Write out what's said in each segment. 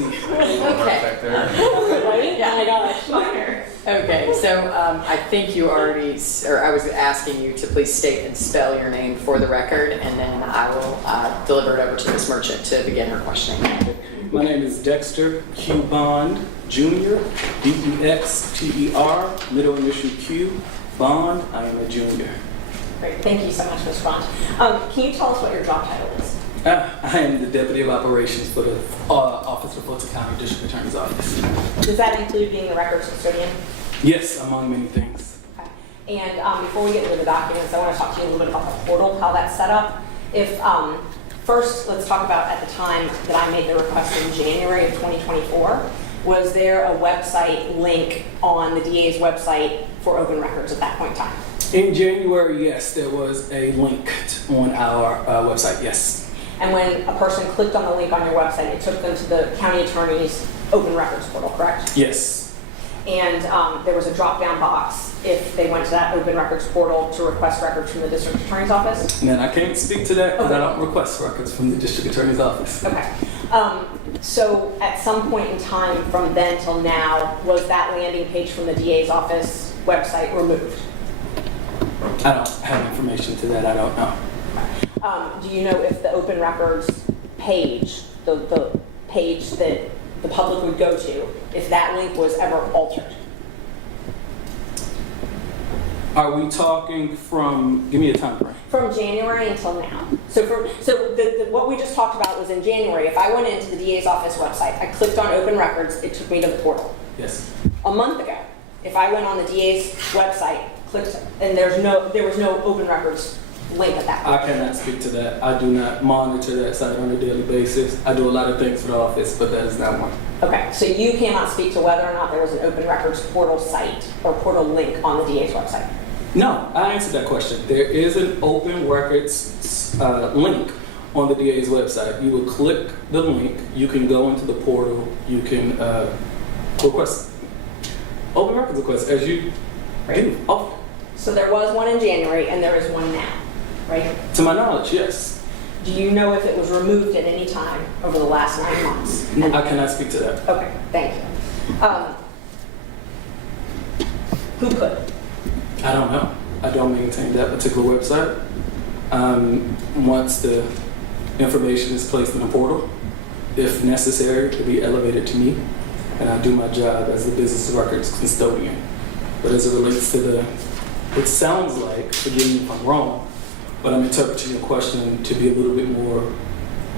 see. Okay. Right? Yeah. Oh my gosh. Okay, so I think you already, or I was asking you to please state and spell your name for the record, and then I will deliver it over to Ms. Merchant to begin her questioning. My name is Dexter Q Bond Jr. D-E-X-T-E-R, middle initial Q, Bond. I am a junior. Great. Thank you so much, Ms. Bond. Can you tell us what your job title is? I am the Deputy of Operations for the Office of Fulton County District Attorney's Office. Does that include being the records custodian? Yes, among many things. Okay. And before we get into the documents, I want to talk to you a little bit about the portal, how that's set up. If first, let's talk about at the time that I made the request in January of 2024. Was there a website link on the DA's website for open records at that point in time? In January, yes, there was a link on our website, yes. And when a person clicked on the link on your website, it took them to the county attorney's open records portal, correct? Yes. And there was a drop-down box if they went to that open records portal to request records from the district attorney's office? And I can't speak to that because I don't request records from the district attorney's office. Okay. So at some point in time from then till now, was that landing page from the DA's office website removed? I don't have information to that. I don't know. Do you know if the open records page, the page that the public would go to, if that link was ever altered? Are we talking from, give me a time frame. From January until now. So what we just talked about was in January. If I went into the DA's office website, I clicked on open records, it took me to the portal. Yes. A month ago, if I went on the DA's website, clicked, and there was no open records link at that point. I cannot speak to that. I do not monitor that site on a daily basis. I do a lot of things for the office, but that is not one. Okay, so you cannot speak to whether or not there was an open records portal site or portal link on the DA's website? No, I answered that question. There is an open records link on the DA's website. You will click the link, you can go into the portal, you can request open records requests as you do often. So there was one in January and there is one now, right? To my knowledge, yes. Do you know if it was removed at any time over the last 9 months? I cannot speak to that. Okay, thank you. Who could? I don't know. I don't maintain that particular website. Once the information is placed in the portal, if necessary, it will be elevated to me, and I do my job as the business records custodian. But as it relates to it sounds like, forgive me if I'm wrong, but I'm interpreting your question to be a little bit more,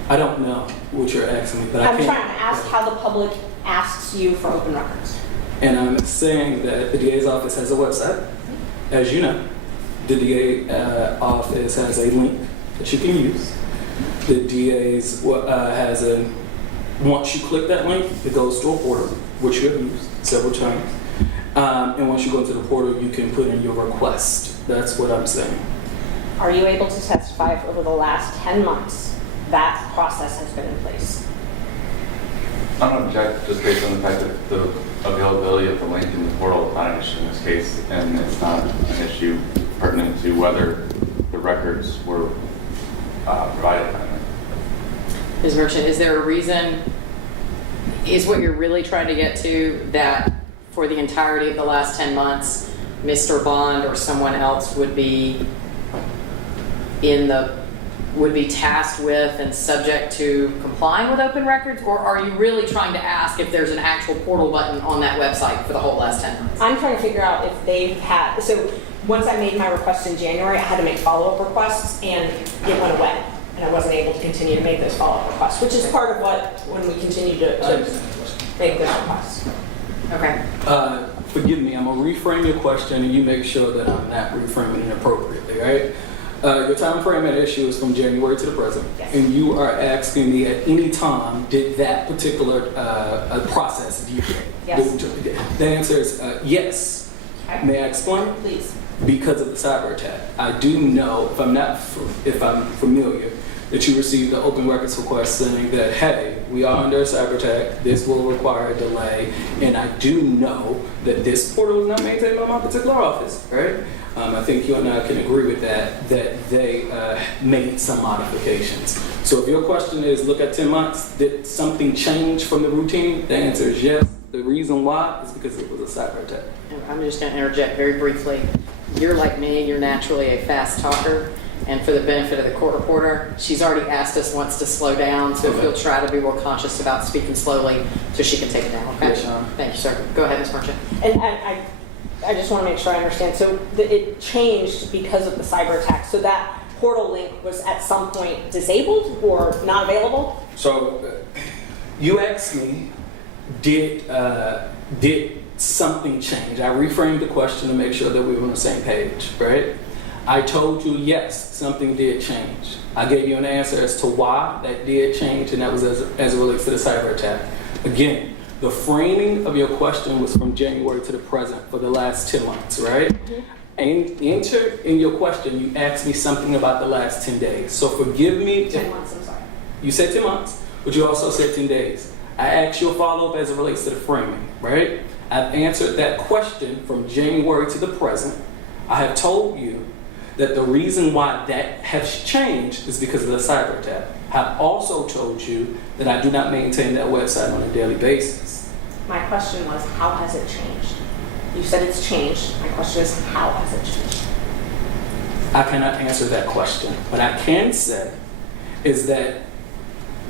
I don't know what you're asking me, but I'm trying to ask how the public asks you for open records. And I'm saying that the DA's office has a website, as you know. The DA office has a link that you can use. The DA's has once you click that link, it goes to a portal, which you have used several times. And once you go into the portal, you can put in your request. That's what I'm saying. Are you able to testify if over the last 10 months that process has been in place? I'm going to object just based on the fact that the availability of the link in the portal is not an issue in this case, and it's not an issue pertinent to whether the records were provided by them. Ms. Merchant, is there a reason, is what you're really trying to get to that for the entirety of the last 10 months, Mr. Bond or someone else would be tasked with and subject to complying with open records? Or are you really trying to ask if there's an actual portal button on that website for the whole last 10 months? I'm trying to figure out if they've had, so once I made my request in January, I had to make follow-up requests and it went away. And I wasn't able to continue to make those follow-up requests, which is part of what, when we continue to make those requests. Okay. Forgive me, I'm going to reframe your question and you make sure that I'm not reframing it appropriately, right? Your time frame at issue is from January to the present. Yes. And you are asking me at any time, did that particular process deviate? Yes. The answer is yes. Okay. May I explain? Please. Because of the cyber attack. I do know, if I'm familiar, that you received the open records request saying that, hey, we are under a cyber attack, this will require a delay, and I do know that this portal is not maintained by my particular office, right? I think you and I can agree with that they made some modifications. So if your question is, look at 10 months, did something change from the routine? The answer is yes. The reason why is because it was a cyber attack. I'm just going to interject very briefly. You're like me, you're naturally a fast talker. And for the benefit of the court reporter, she's already asked us once to slow down, so if you'll try to be more conscious about speaking slowly so she can take it down, okay? Yes, Sean. Thank you, sir. Go ahead, Ms. Merchant. And I just want to make sure I understand. So it changed because of the cyber attack. So that portal link was at some point disabled or not available? So you asked me, did something change? I reframed the question to make sure that we were on the same page, right? I told you, yes, something did change. I gave you an answer as to why that did change, and that was as it relates to the cyber attack. Again, the framing of your question was from January to the present for the last 10 months, right? Mm-hmm. And in your question, you asked me something about the last 10 days. So forgive me. 10 months, I'm sorry. You said 10 months, but you also said 10 days. I asked you a follow-up as it relates to the framing, right? I've answered that question from January to the present. I have told you that the reason why that has changed is because of the cyber attack. I've also told you that I do not maintain that website on a daily basis. My question was, how has it changed? You said it's changed. My question is, how has it changed? I cannot answer that question. What I can say is that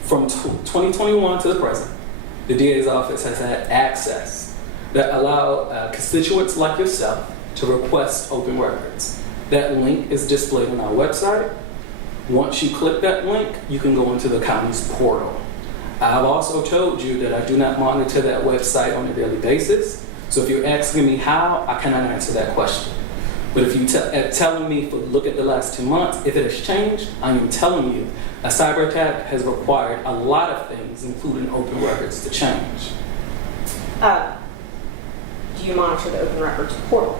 from 2021 to the present, the DA's office has had access that allow constituents like yourself to request open records. That link is displayed on our website. Once you click that link, you can go into the county's portal. I've also told you that I do not monitor that website on a daily basis. So if you're asking me how, I cannot answer that question. But if you're telling me to look at the last 2 months, if it has changed, I am telling you a cyber attack has required a lot of things, including open records, to change. Do you monitor the open records portal?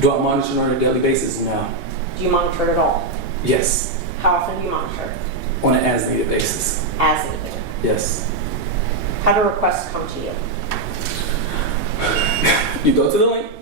Do I monitor it on a daily basis? No. Do you monitor it at all? Yes. How often do you monitor it? On an as-needed basis. As needed. Yes. How do requests come to you? You go to the link,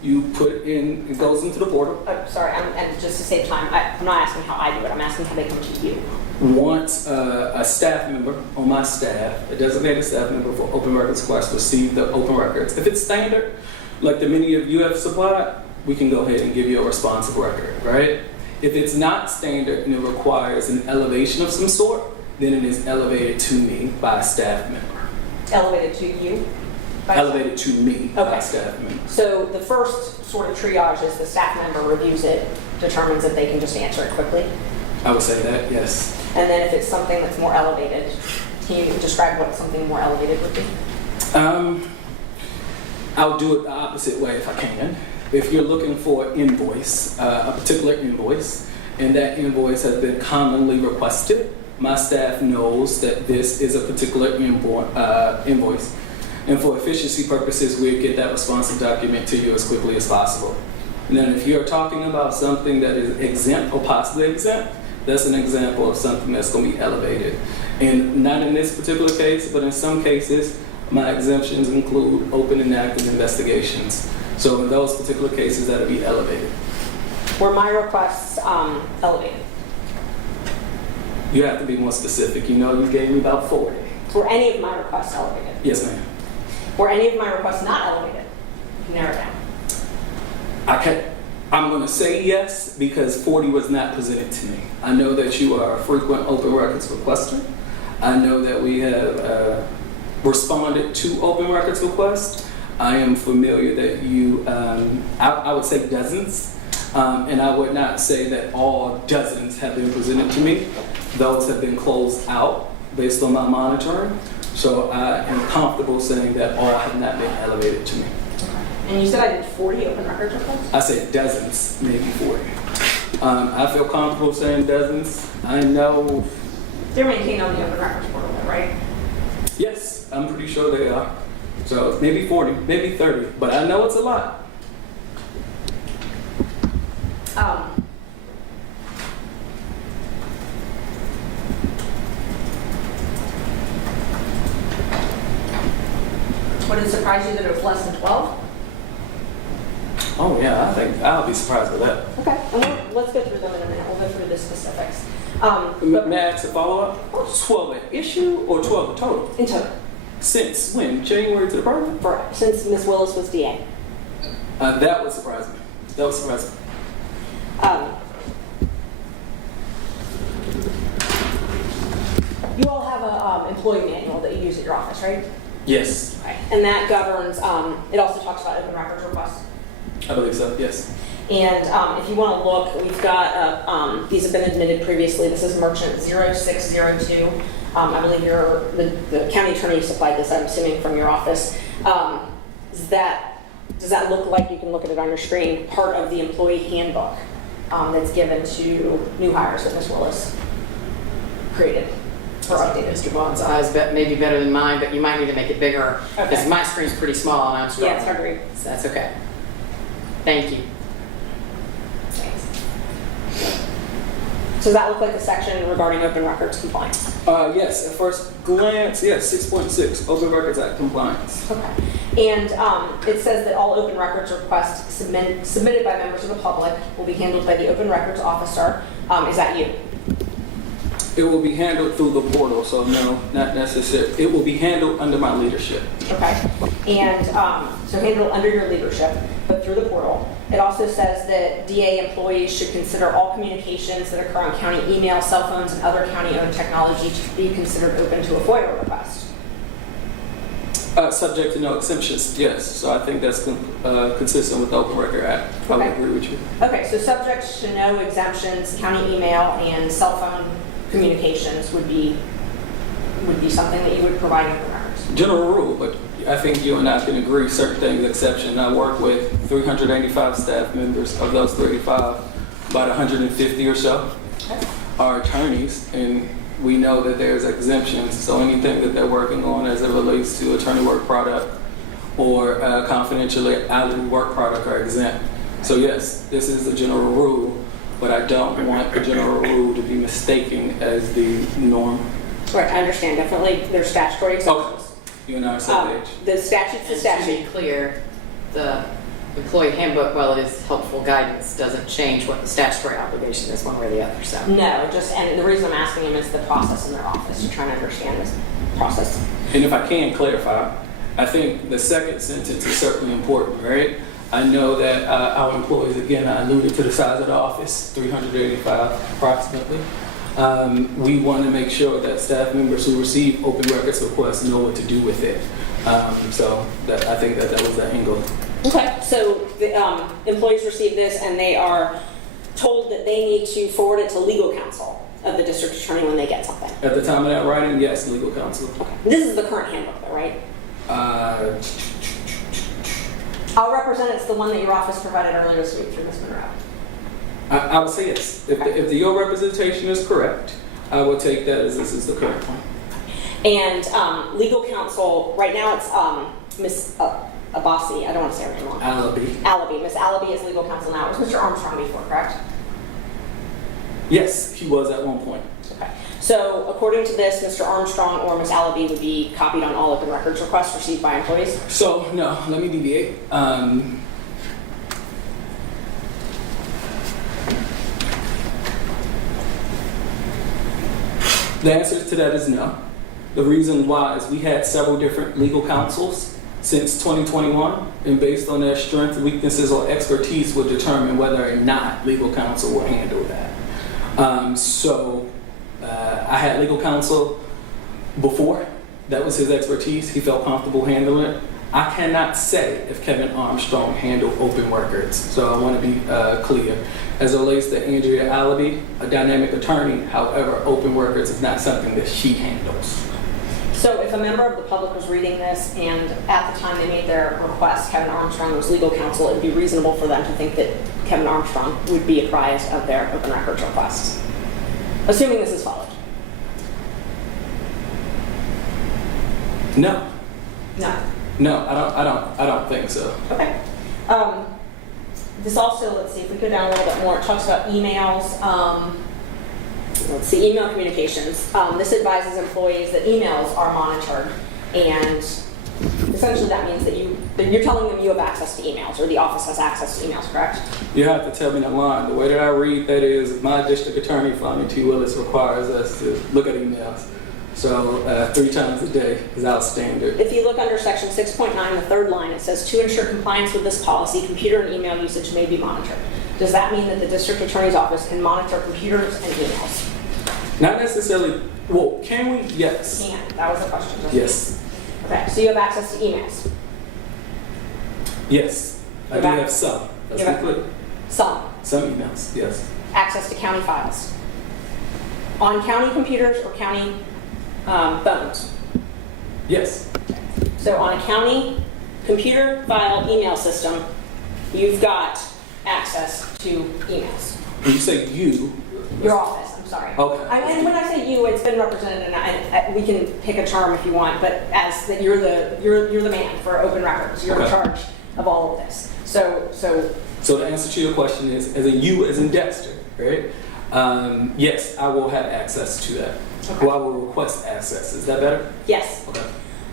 you put it in, it goes into the portal. Sorry, and just to save time, I'm not asking how I do it, I'm asking how they come to you. Once a staff member on my staff, a designated staff member for open records request, receive the open records. If it's standard, like the many of you have supplied, we can go ahead and give you a responsive record, right? If it's not standard and it requires an elevation of some sort, then it is elevated to me by a staff member. Elevated to you? Elevated to me by Okay. a staff member. So the first sort of triage is the staff member reviews it, determines that they can just answer it quickly. I would say that, yes. And then if it's something that's more elevated, can you describe what something more elevated would be? I'll do it the opposite way if I can. If you're looking for an invoice, a particular invoice, and that invoice has been commonly requested, my staff knows that this is a particular invoice. And for efficiency purposes, we'll get that responsive document to you as quickly as possible. And then if you're talking about something that is exempt or possibly exempt, that's an example of something that's going to be elevated. And not in this particular case, but in some cases, my exemptions include open and active investigations. So in those particular cases, that'll be elevated. Were my requests elevated? You have to be more specific. You know, you gave me about 40. Were any of my requests elevated? Yes, ma'am. Were any of my requests not elevated? Narrow it down. I'm going to say yes because 40 was not presented to me. I know that you are a frequent open records requester. I know that we have responded to open records requests. I am familiar that you, I would say dozens, and I would not say that all dozens have been presented to me. Those have been closed out based on my monitoring. So I am comfortable saying that all have not been elevated to me. And you said I did 40 open records requests? I said dozens, maybe 40. I feel comfortable saying dozens. I know. They're maintained on the open records portal, right? Yes, I'm pretty sure they are. So maybe 40, maybe 30, but I know it's a lot. Would it surprise you that it was less than 12? Oh, yeah, I think I'll be surprised with that. Okay, and let's go through them in a minute. We'll go through the specifics. But May I ask a follow-up? 12 an issue or 12 a total? in total, Since when? January to the department? since Ms. Willis was DA. That would surprise me. That would surprise me. You all have a employee manual that you use at your office, right? Yes, Right. And that governs, it also talks about open records requests. I believe so, yes. And if you want to look, we've got, these have been admitted previously. This is merchant 0602. I believe the county attorney supplied this, I'm assuming, from your office. Does that look like, you can look at it on your screen, part of the employee handbook that's given to new hires that Ms. Willis created or updated? Mr. Bond's eyes may be better than mine, but you might need to make it bigger, because Okay. my screen's pretty small and I'm struggling. Yeah, it's hard to read. So that's okay. Thank you. So does that look like the section regarding open records compliance? Yes, at first glance, yes, 6.6, Open Records Act compliance. Okay. And it says that all open records requests submitted by members of the public will be handled by the open records officer. Is that you? It will be handled through the portal, so no, not necessary. It will be handled under my leadership. Okay. And so handled under your leadership, but through the portal. It also says that DA employees should consider all communications that occur on county email, cell phones, and other county-owned technology to be considered open to a FOIA request. Subject to no exemptions, yes. So I think that's consistent with the Open Record Act. I would Okay. agree with you. Okay, so subject to no exemptions, county email and cell phone communications would be something that you would provide open records. General rule, but I think you and I can agree certain things exception. I work with 385 staff members. Of those 35, about 150 or so are attorneys, and we know that there's exemptions. So anything that they're working on as it relates to attorney work product or confidentiality work product are exempt. So yes, this is the general rule, but I don't want the general rule to be mistaken as the norm. Right, I understand. Definitely, there's statutory exceptions. Okay. You and I are same age. The statute's the And to statute. be clear, the employee handbook, while it is helpful guidance, doesn't change what the statutory obligation is one way or the other, so. No, and the reason I'm asking him is the process in their office. You're trying to understand this process. And if I can clarify, I think the second sentence is certainly important, right? I know that our employees, again, I alluded to the size of the office, 385 approximately. We want to make sure that staff members who receive open records requests know what to do with it. So I think that was the angle. Okay, so the employees receive this and they are told that they need to forward it to legal counsel of the district attorney when they get something. At the time of that writing, yes, legal counsel. This is the current handbook though, right? I'll represent it's the one that your office provided earlier this week through Ms. Monroe. I would say yes. If your representation is correct, I will take that as this is the correct one. And legal counsel, right now it's Ms. Abbasi, I don't want to say her name wrong. Alabi. Miss Alabi is legal counsel now. It was Mr. Armstrong before, correct? Yes, he was at one point. Okay. So according to this, Mr. Armstrong or Miss Alabi would be copied on all open records requests received by employees? So, no, let me deviate. The answer to that is no. The reason why is we had several different legal counsels since 2021, and based on their strengths, weaknesses, or expertise would determine whether or not legal counsel will handle that. I had legal counsel before. That was his expertise. He felt comfortable handling it. I cannot say if Kevin Armstrong handled open records, so I want to be clear. As it relates to Andrea Alabi, a dynamic attorney, however, open records is not something that she handles. So if a member of the public was reading this and at the time they made their request, Kevin Armstrong was legal counsel, it would be reasonable for them to think that Kevin Armstrong would be apprised of their open records requests. Assuming this is followed. No, No. no, I don't think so. Okay. This also, let's see, if we go down a little bit more, it talks about emails. Let's see, email communications. This advises employees that emails are monitored and essentially that means that you're telling them you have access to emails, or the office has access to emails, correct? You have to tell me the line. The way that I read that is my district attorney, Fani Willis, requires us to look at emails. So 3 times a day is our standard. If you look under section 6.9, the third line, it says, to ensure compliance with this policy, computer and email usage may be monitored. Does that mean that the district attorney's office can monitor computers and emails? Not necessarily, well, can we? Yes. Can. That was the question. Yes. Okay, so you have access to emails? Yes. I do have some. Let's You be have- clear. Some. Some emails, yes. Access to county files? On county computers or county phones? Yes. So on a county computer file email system, you've got access to emails. When you say you, Your office, I'm sorry. Okay. And when I say you, it's been represented, and we can pick a term if you want, but as that you're the man for open records. You're in Okay. charge of all of this. So so the answer to your question is, as in you, as in Dexter, right? Yes, I will have access to that. Okay. Or I will request access. Is that better? yes. Okay.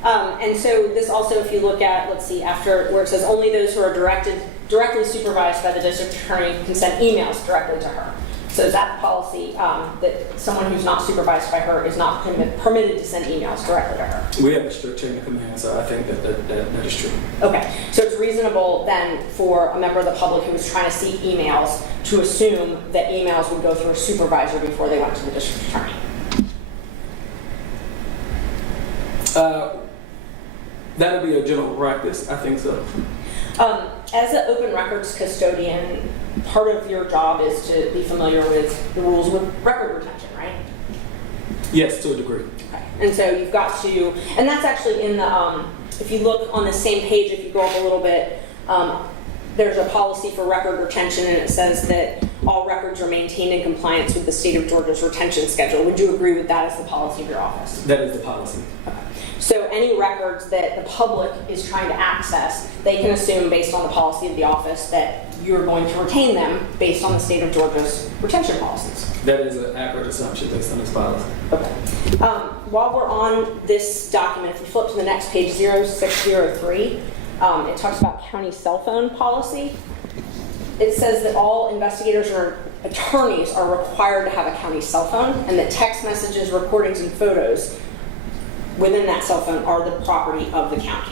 And so this also, if you look at, let's see, after where it says only those who are directly supervised by the district attorney can send emails directly to her. So is that the policy that someone who's not supervised by her is not permitted to send emails directly to her? We have a strict chain of command, so I think that is true. Okay, so it's reasonable then for a member of the public who is trying to seek emails to assume that emails would go through a supervisor before they went to the district attorney. That would be a general practice. I think so. As an open records custodian, part of your job is to be familiar with the rules with record retention, right? Yes, to a degree. Okay. And so you've got to, and that's actually in the, if you look on the same page, if you go up a little bit, there's a policy for record retention, and it says that all records are maintained in compliance with the state of Georgia's retention schedule. Would you agree with that as the policy of your office? That is the policy. Okay. So any records that the public is trying to access, they can assume based on the policy of the office that you're going to retain them based on the state of Georgia's retention policies. That is an accurate assumption based on this policy. Okay. While we're on this document, if you flip to the next page, 0603, it talks about county cell phone policy. It says that all investigators or attorneys are required to have a county cell phone, and that text messages, recordings, and photos within that cell phone are the property of the county.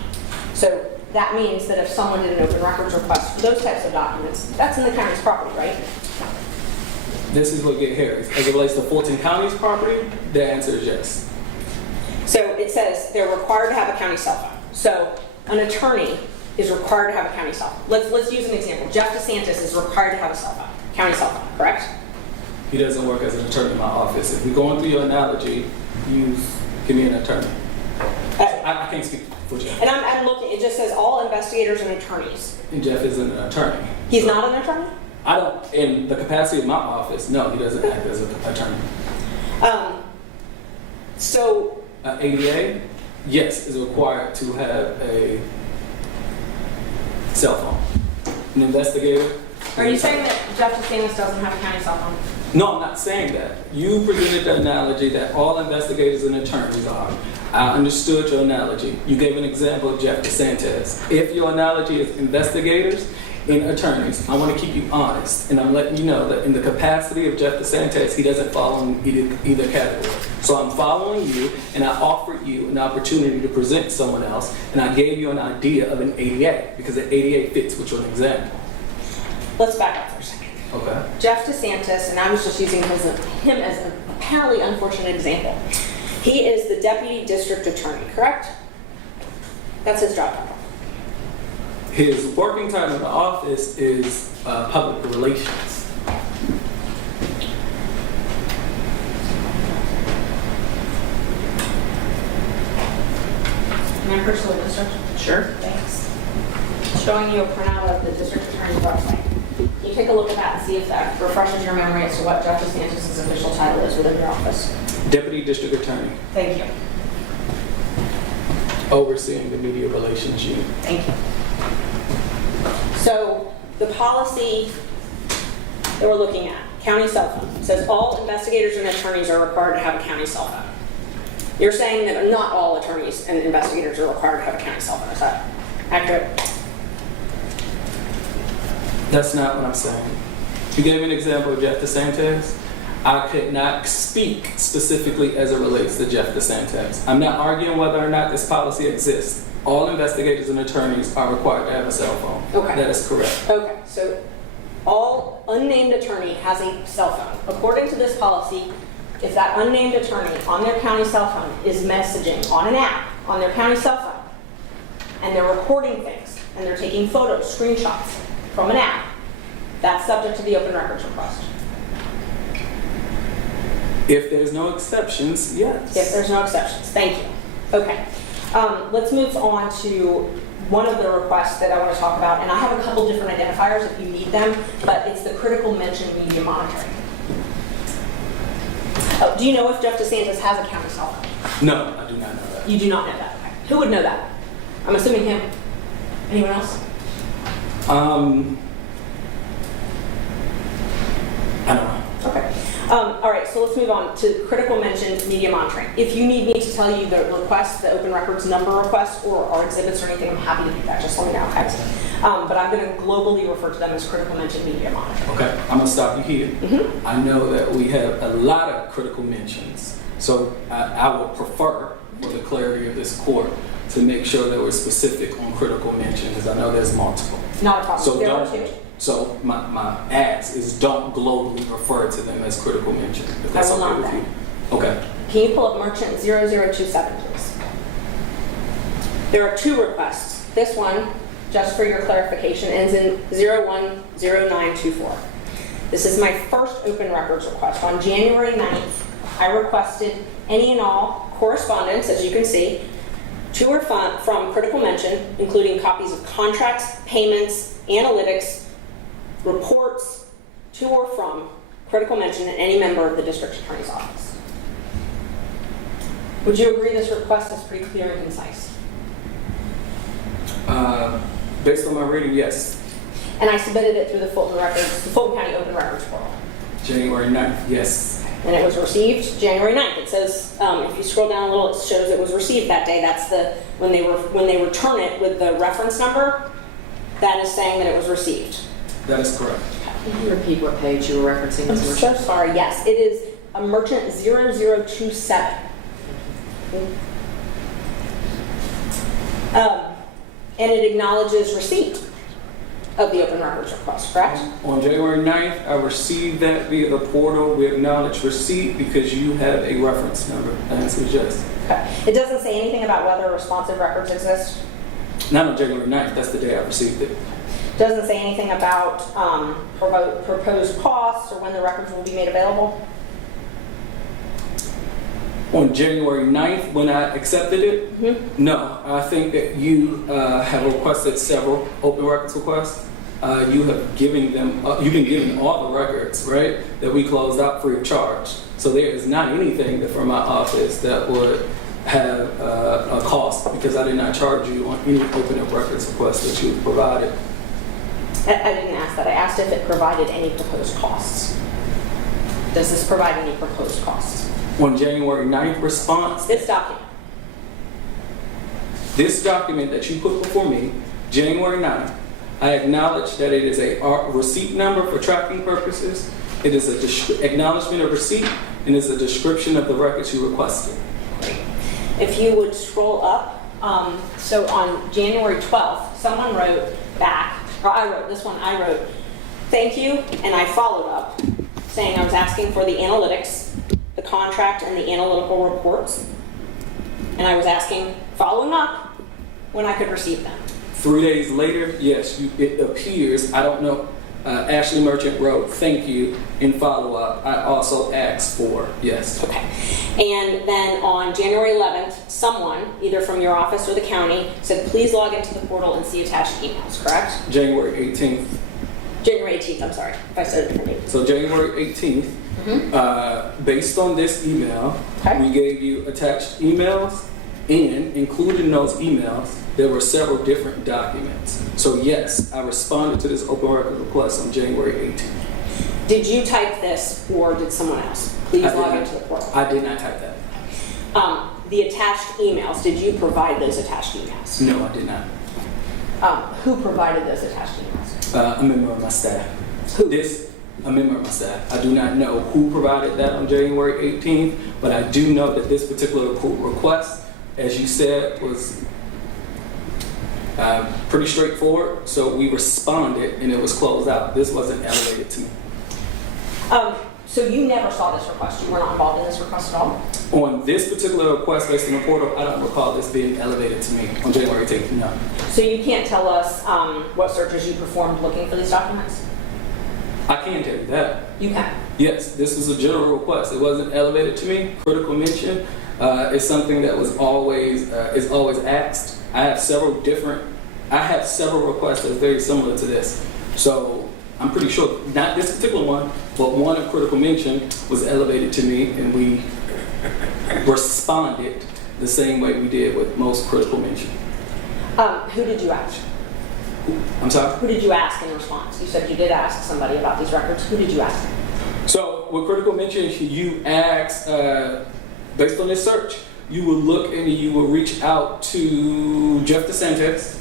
So that means that if someone did an open records request for those types of documents, that's in the county's property, right? This is what get hairy. As it relates to Fulton County's property, the answer is yes. So it says they're required to have a county cell phone. So an attorney is required to have a county cell phone. Let's use an example. Jeff DeSantis is required to have a cell phone, county cell phone, correct? He doesn't work as an attorney in my office. If we're going through your analogy, give me an attorney. I can't speak for Jeff. And I'm looking, it just says all investigators and attorneys. And Jeff isn't an attorney. He's not an attorney? I don't, in the capacity of my office, no, he doesn't act as an attorney. So, ADA, yes, is required to have a cell phone. An investigator. are you saying that Jeff DeSantis doesn't have a county cell phone? No, I'm not saying that. You presented the analogy that all investigators and attorneys are. I understood your analogy. You gave an example of Jeff DeSantis. If your analogy is investigators and attorneys, I want to keep you honest, and I'm letting you know that in the capacity of Jeff DeSantis, he doesn't fall in either category. So I'm following you, and I offered you an opportunity to present someone else, and I gave you an idea of an ADA, because the ADA fits with your example. Let's back up for a second. Okay. Jeff DeSantis, and I was just using him as an apparently unfortunate example. He is the deputy district attorney, correct? That's his job title. His working title in the office is public relations. Can I personally district? Sure. Thanks. Showing you a printout of the district attorney's website. Can you take a look at that and see if that refreshes your memory as to what Jeff DeSantis' official title is within your office? Deputy district attorney, Thank you. overseeing the media relations unit. Thank you. So the policy that we're looking at, county cell phone, says all investigators and attorneys are required to have a county cell phone. You're saying that not all attorneys and investigators are required to have a county cell phone, is that accurate? That's not what I'm saying. You gave me an example of Jeff DeSantis. I could not speak specifically as it relates to Jeff DeSantis. I'm not arguing whether or not this policy exists. All investigators and attorneys are required to have a cell phone. Okay. That is correct. Okay, so all unnamed attorney has a cell phone. According to this policy, if that unnamed attorney on their county cell phone is messaging on an app on their county cell phone, and they're recording things, and they're taking photos, screenshots from an app, that's subject to the open records request. If there's no exceptions, yes. If there's no exceptions, thank you. Okay, let's move on to one of the requests that I want to talk about, and I have a couple different identifiers if you need them, but it's the critical mention media monitoring. Oh, do you know if Jeff DeSantis has a county cell phone? No, I do not know that. You do not know that. Okay. Who would know that? I'm assuming him. Anyone else? I don't know. Okay. All right, so let's move on to critical mention media monitoring. If you need me to tell you the request, the open records number request, or our exhibits or anything, I'm happy to do that. Just let me know, okay? But I'm going to globally refer to them as critical mention media monitoring. Okay, I'm gonna stop you here. I know that we have a lot of critical mentions, so I would prefer, for the clarity of this court, to make sure that we're specific on critical mention, because I know there's multiple. Not a problem. So There are don't. two. So my ask is don't globally refer to them as critical mention. If that's I will okay not with you. Okay. Can you pull up merchant 0027, please? There are two requests. This one, just for your clarification, ends in 010924. This is my first open records request. On January 9th, I requested any and all correspondence, as you can see, to or from critical mention, including copies of contracts, payments, analytics, reports to or from critical mention and any member of the district attorney's office. Would you agree this request is pretty clear and concise? Based on my reading, yes. And I submitted it through the Fulton County Open Records portal. January 9th, yes. And it was received January 9th. It says, if you scroll down a little, it shows it was received that day. That's when they return it with the reference number, that is saying that it was received. That is correct. Can you repeat what page you were referencing? I'm so sorry. Yes, it is a merchant 0027. And it acknowledges receipt of the open records request, correct? On January 9th, I received that via the portal. We acknowledge receipt because you have a reference number. And it's yes. Okay. It doesn't say anything about whether responsive records exist. Not on January 9th. That's the day I received it. Doesn't say anything about proposed costs or when the records will be made available. On January 9th, when I accepted it, no. I think that you have requested several open records requests. You have given them, you've been given all the records, right, that we closed out free of charge. So there is not anything that from my office that would have a cost because I did not charge you on any open records request that you provided. I didn't ask that. I asked if it provided any proposed costs. Does this provide any proposed costs? On January 9th response, This document. this document that you put before me, January 9th, I acknowledge that it is a receipt number for tracking purposes. It is an acknowledgement of receipt and is a description of the records you requested. If you would scroll up, so on January 12th, someone wrote back, or I wrote, thank you, and I followed up, saying I was asking for the analytics, the contract, and the analytical reports, and I was asking, following up, when I could receive them. 3 days later, yes, it appears, I don't know, Ashley Merchant wrote, thank you, in follow-up. I also asked for, yes. Okay. And then on January 11th, someone, either from your office or the county, said, please log into the portal and see attached emails, correct? January 18th. January 18th, I'm sorry, if I said it differently. So January 18th, based on this email, Okay. we gave you attached emails, and included in those emails, there were several different documents. So yes, I responded to this open record request on January 18th. Did you type this or did someone else? Please I did log not. into the portal. I did not type that. the attached emails, did you provide those attached emails? No, I did not. Who provided those attached emails? A member of my staff. Who? A member of my staff. I do not know who provided that on January 18th, but I do know that this particular request, as you said, was pretty straightforward. So we responded and it was closed out. This wasn't elevated to me. So you never saw this request? You were not involved in this request at all? On this particular request based on the portal, I don't recall this being elevated to me on January 18th, no. So you can't tell us what searches you performed looking for these documents? I can tell you that. You can. Yes, this was a general request. It wasn't elevated to me. Critical mention is something that was always asked. I have several requests that's very similar to this. So I'm pretty sure, not this particular one, but one of critical mention was elevated to me, and we responded the same way we did with most critical mention. Who did you ask? I'm sorry? Who did you ask in response? You said you did ask somebody about these records. Who did you ask? So with critical mention, you ask, based on this search, you will look and you will reach out to Jeff DeSantis.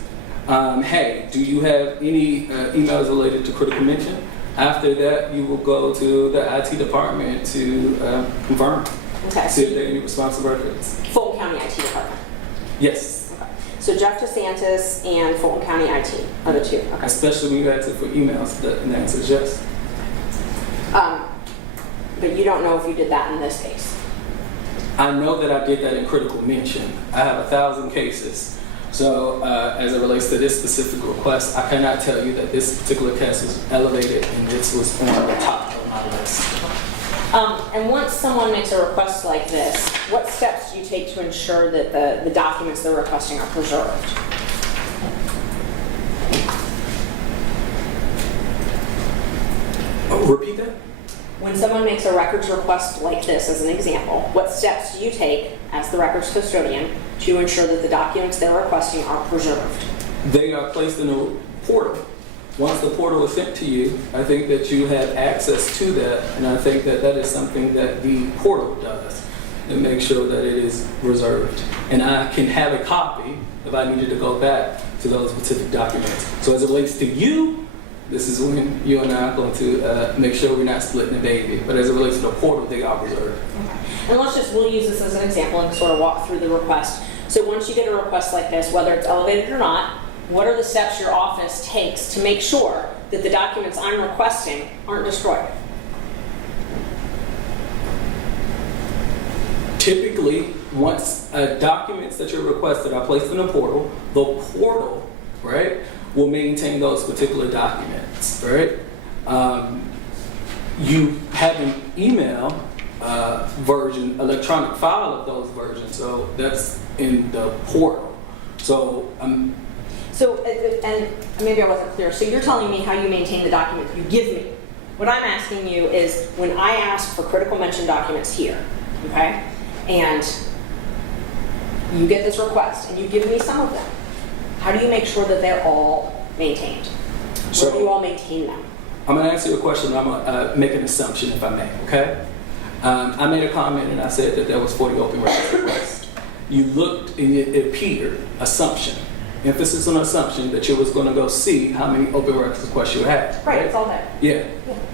Hey, do you have any emails related to critical mention? After that, you will go to the IT department to confirm. Okay. See if there are any responsive records. Fulton County IT department. Yes. Okay. So Jeff DeSantis and Fulton County IT are the two. Okay. Especially when you ask it for emails, the answer is yes. But you don't know if you did that in this case. I know that I did that in critical mention. I have 1,000 cases. So as it relates to this specific request, I cannot tell you that this particular case was elevated and this was on the top of my list. And once someone makes a request like this, what steps do you take to ensure that the documents they're requesting are preserved? Oh, repeat that? When someone makes a records request like this, as an example, what steps do you take as the records custodian to ensure that the documents they're requesting are preserved? They are placed in a portal. Once the portal is sent to you, I think that you have access to that, and I think that that is something that the portal does and make sure that it is reserved. And I can have a copy if I needed to go back to those specific documents. So as it relates to you, this is when you and I are going to make sure we're not splitting the baby. But as it relates to the portal, they are reserved. Okay. And we'll use this as an example and sort of walk through the request. So once you get a request like this, whether it's elevated or not, what are the steps your office takes to make sure that the documents I'm requesting aren't destroyed? Typically, once documents that you're requested are placed in a portal, the portal, right, will maintain those particular documents, right? You have an email version, electronic file of those versions, so that's in the portal. So, and maybe I wasn't clear. So you're telling me how you maintain the documents you give me. What I'm asking you is when I ask for critical mention documents here, okay, and you get this request and you give me some of them, how do you make sure that they're all maintained? Where do you all maintain them? I'm going to answer your question. I'm going to make an assumption, if I may, okay? I made a comment and I said that there was 40 open records requests. You looked and it appeared, assumption, emphasis on assumption that you was going to go see how many open records requests you had. Right, it's all there. Yeah.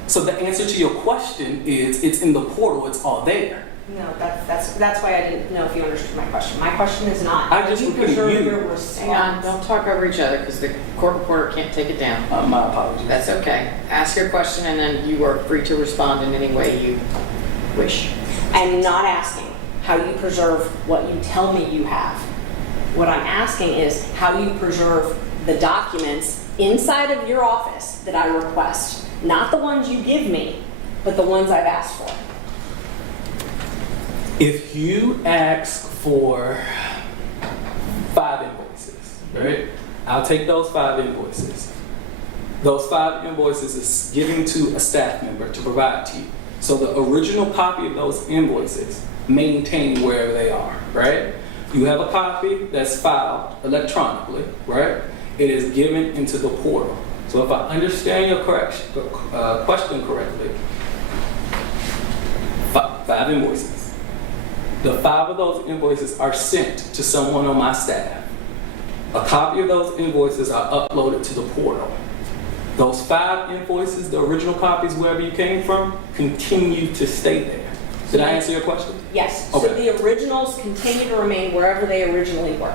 So the answer to your question is it's in the portal, it's all there. No, that's why I didn't know if you understood my question. My question is not. I just you repeated preserve you. your Hang on, response. don't talk over each other because the court reporter can't take it down. My apologies. That's okay. Ask your question and then you are free to respond in any way you wish. I'm not asking how you preserve what you tell me you have. What I'm asking is how you preserve the documents inside of your office that I request. Not the ones you give me, but the ones I've asked for. If you ask for 5 invoices, right? I'll take those 5 invoices. Those 5 invoices is given to a staff member to provide to you. So the original copy of those invoices maintain wherever they are, right? You have a copy that's filed electronically, right? It is given into the portal. So if I understand your question correctly, 5 invoices. The 5 of those invoices are sent to someone on my staff. A copy of those invoices are uploaded to the portal. Those 5 invoices, the original copies, wherever you came from, continue to stay there. Did I answer your question? Yes, so Okay. the originals continue to remain wherever they originally were.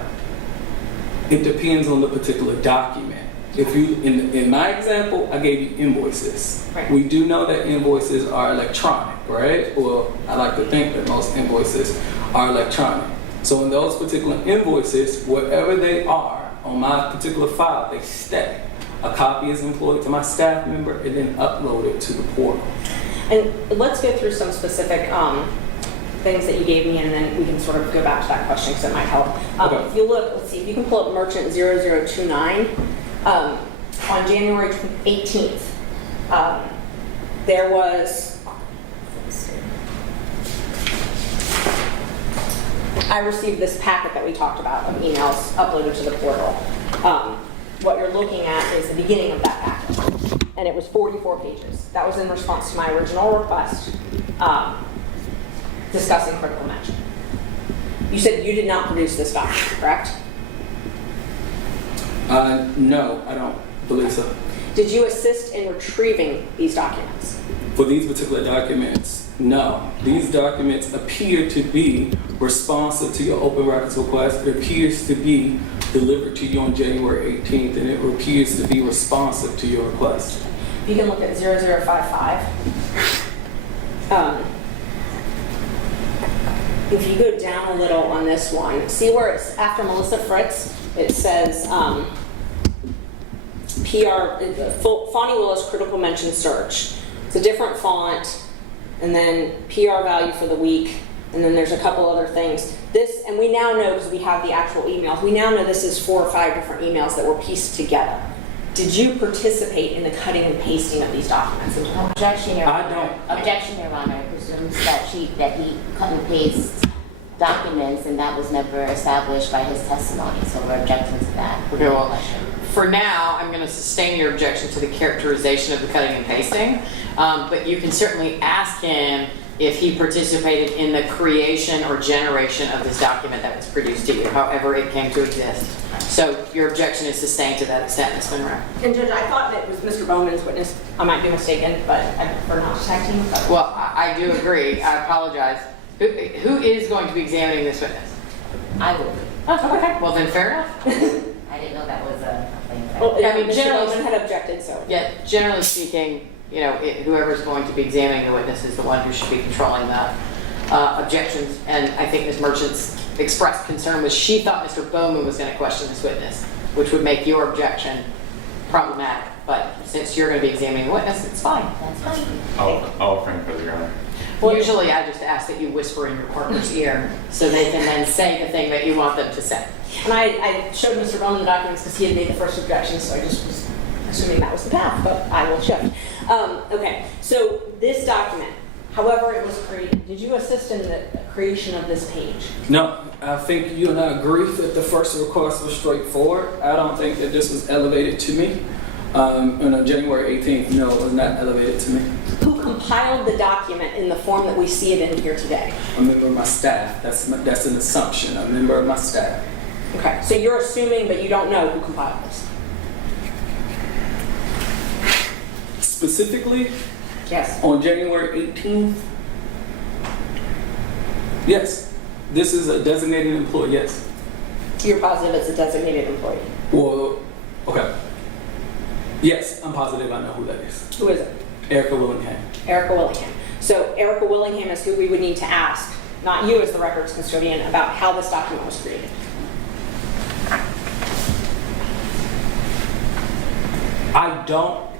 It depends on the particular document. If you, in my example, I gave you invoices. Right. We do know that invoices are electronic, right? Well, I like to think that most invoices are electronic. So in those particular invoices, wherever they are on my particular file, they stay. A copy is employed to my staff member and then uploaded to the portal. And let's go through some specific things that you gave me, and then we can sort of go back to that question because it might help. Okay. If you look, let's see, if you can pull up merchant 0029, on January 18th, there was, I received this packet that we talked about of emails uploaded to the portal. What you're looking at is the beginning of that packet, and it was 44 pages. That was in response to my original request discussing critical mention. You said you did not produce this document, correct? No, I don't believe so. Did you assist in retrieving these documents? For these particular documents, no. These documents appear to be responsive to your open records request. It appears to be delivered to you on January 18th, and it appears to be responsive to your request. You can look at 0055. If you go down a little on this one, see where it's after Melissa Fritz, it says Fani Willis critical mention search. It's a different font, and then PR value for the week, and then there's a couple other things. This, and we now know because we have the actual emails, we now know this is 4 or 5 different emails that were pieced together. Did you participate in the cutting and pasting of these documents? Objection, Your I Honor. don't. Objection, Your Honor. Presumes that he cut and paste documents, and that was never established by his testimony. So we're objecting to that. Okay, well, for now, I'm going to sustain your objection to the characterization of the cutting and pasting, but you can certainly ask him if he participated in the creation or generation of this document that was produced to you, however it came to exist. So your objection is sustained to that extent, Ms. Monroe. And Judge, I thought that it was Mr. Bowman's witness. I might be mistaken, but I prefer not to tag team. Well, I do agree. I apologize. Who is going to be examining this witness? I will. Oh, okay. Well, then fair enough. I didn't know that was a thing. Well, I mean, Mr. generally- Bowman had objected, so. Yeah, generally speaking, you know, whoever's going to be examining the witness is the one who should be controlling the objections. And I think Ms. Merchant's expressed concern was she thought Mr. Bowman was going to question this witness, which would make your objection problematic. But since you're going to be examining the witness, it's fine. That's fine. I'll frame for the Your Honor. Well, usually I just ask that you whisper in your partner's ear so they can then say the thing that you want them to say. And I showed Mr. Bowman the documents because he had made the first objection, so I just was assuming that was the path, but I will shift. Okay, so this document, however it was created, did you assist in the creation of this page? No, I think you and I agree that the first request was straightforward. I don't think that this was elevated to me. On January 18th, no, it was not elevated to me. Who compiled the document in the form that we see it in here today? A member of my staff. That's an assumption. A member of my staff. Okay, so you're assuming, but you don't know who compiled this? Specifically, Yes. on January 18th, yes, this is a designated employee, yes. You're positive it's a designated employee? Well, okay. Yes, I'm positive I know who that is. Who is it? Erica Willingham. Erica Willingham. So Erica Willingham is who we would need to ask, not you as the records custodian, about how this document was created.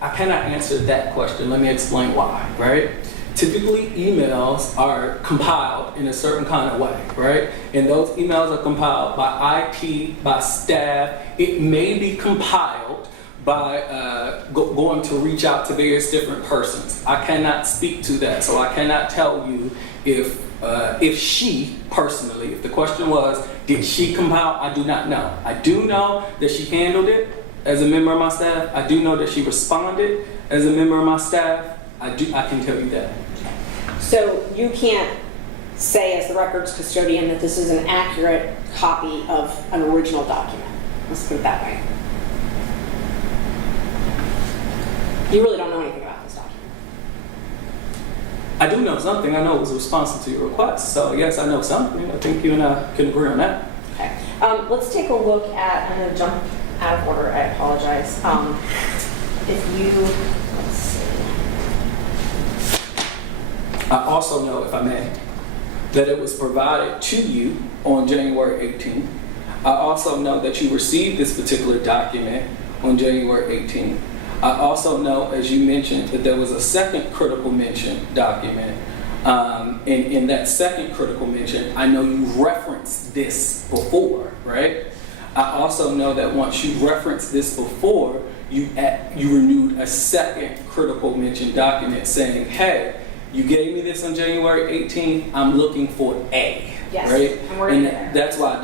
I cannot answer that question. Let me explain why, right? Typically, emails are compiled in a certain kind of way, right? And those emails are compiled by IT, by staff. It may be compiled by going to reach out to various different persons. I cannot speak to that, so I cannot tell you if she personally, if the question was, did she compile? I do not know. I do know that she handled it as a member of my staff. I do know that she responded as a member of my staff. I can tell you that. So you can't say as the records custodian that this is an accurate copy of an original document. Let's put it that way. You really don't know anything about this document. I do know something. I know it was responsive to your request. So yes, I know something. I think you and I can agree on that. Okay. Let's take a look at, I'm going to jump out of order, I apologize. If you, let's see. I also know, if I may, that it was provided to you on January 18th. I also know that you received this particular document on January 18th. I also know, as you mentioned, that there was a second critical mention document. In that second critical mention, I know you referenced this before, right? I also know that once you referenced this before, you renewed a second critical mention document saying, hey, you gave me this on January 18th, I'm looking for A, Yes, right? and we're in there. That's why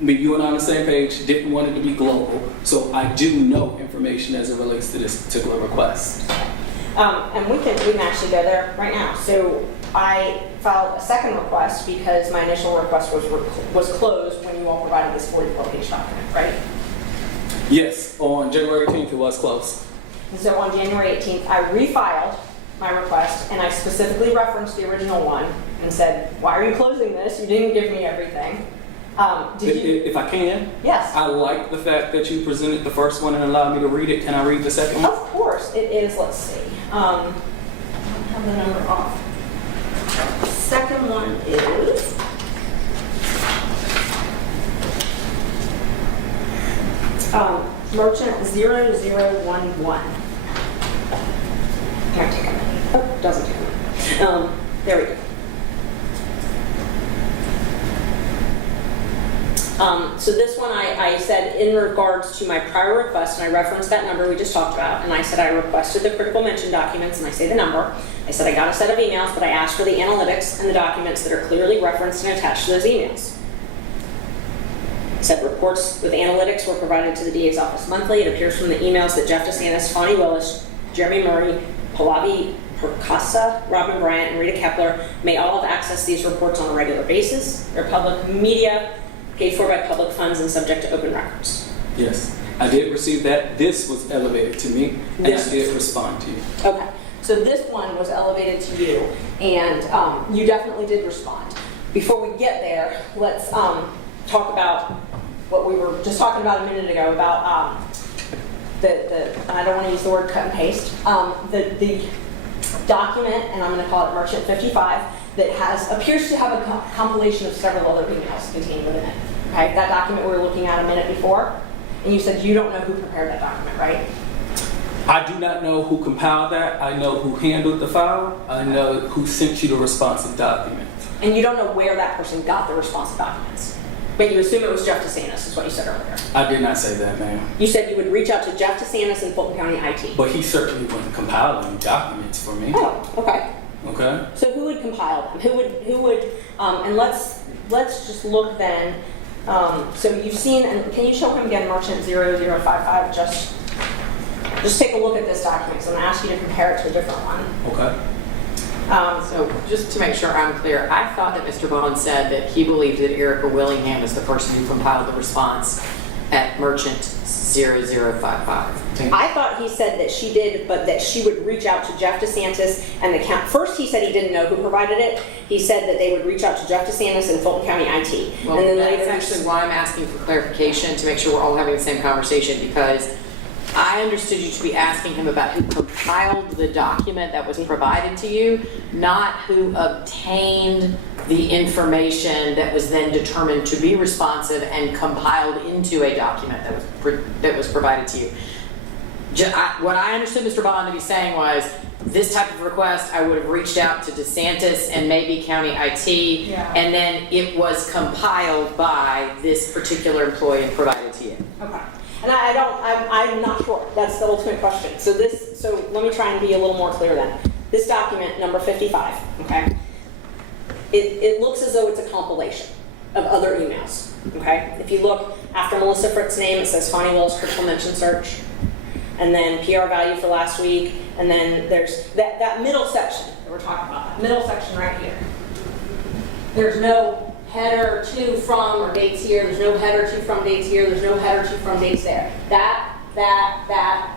you and I on the same page, didn't want it to be global, so I do know information as it relates to this particular request. And we can actually go there right now. So I filed a second request because my initial request was closed when you all provided this 44-page document, right? Yes, on January 18th it was closed. And so on January 18th, I refiled my request and I specifically referenced the original one and said, why are you closing this? You didn't give me everything. If I can, Yes. I like the fact that you presented the first one and allowed me to read it. Can I read the second one? Of course, it is, let's see. I don't have the number off. The second one is, Merchant 0011. Might take a minute. Oh, doesn't take a minute. There we go. So this one I said in regards to my prior request, and I referenced that number we just talked about, and I said I requested the critical mention documents, and I say the number. I said I got a set of emails, but I asked for the analytics and the documents that are clearly referenced and attached to those emails. I said reports with analytics were provided to the DA's office monthly. It appears from the emails that Jeff DeSantis, Fani Willis, Jeremy Murray, Pallavi Perkasa, Robin Bryant, and Rita Kepler may all have accessed these reports on a regular basis. They're public media, paid for by public funds and subject to open records. Yes, I did receive that. This was elevated to me, and I did respond to you. Okay, so this one was elevated to you, and you definitely did respond. Before we get there, let's talk about what we were just talking about a minute ago about I don't want to use the word cut and paste, the document, and I'm going to call it Merchant 55, that appears to have a compilation of several other emails contained within it. Okay, that document we were looking at a minute before, and you said you don't know who prepared that document, right? I do not know who compiled that. I know who handled the file. I know who sent you the responsive document. And you don't know where that person got the responsive documents. But you assume it was Jeff DeSantis, is what you said earlier. I did not say that, ma'am. You said you would reach out to Jeff DeSantis in Fulton County IT. But he certainly wasn't compiling documents for me. Oh, okay. Okay. So who would compile them? Who would? And let's just look then. So you've seen, and can you show him again, Merchant 0055? Just take a look at this document. So I'm going to ask you to compare it to a different one. Okay. So just to make sure I'm clear, I thought that Mr. Bond said that he believed that Erica Willingham is the person who compiled the response at Merchant 0055. I thought he said that she did, but that she would reach out to Jeff DeSantis and the county. First, he said he didn't know who provided it. He said that they would reach out to Jeff DeSantis and Fulton County IT. Well, and then that's later, actually why I'm asking for clarification, to make sure we're all having the same conversation, because I understood you to be asking him about who compiled the document that was provided to you, not who obtained the information that was then determined to be responsive and compiled into a document that was provided to you. What I understood Mr. Bond to be saying was, this type of request, I would have reached out to DeSantis and maybe County IT, and then it was compiled by this particular employee and provided to you. Okay. And I'm not sure. That's the ultimate question. So let me try and be a little more clear then. This document, number 55, okay? It looks as though it's a compilation of other emails, okay? If you look after Melissa Fritz's name, it says Fani Willis critical mention search, and then PR value for last week, and then there's that middle section that we're talking about, that middle section right here. There's no header to, from, or dates here. There's no header to, from, dates here. There's no header to, from, dates there. That,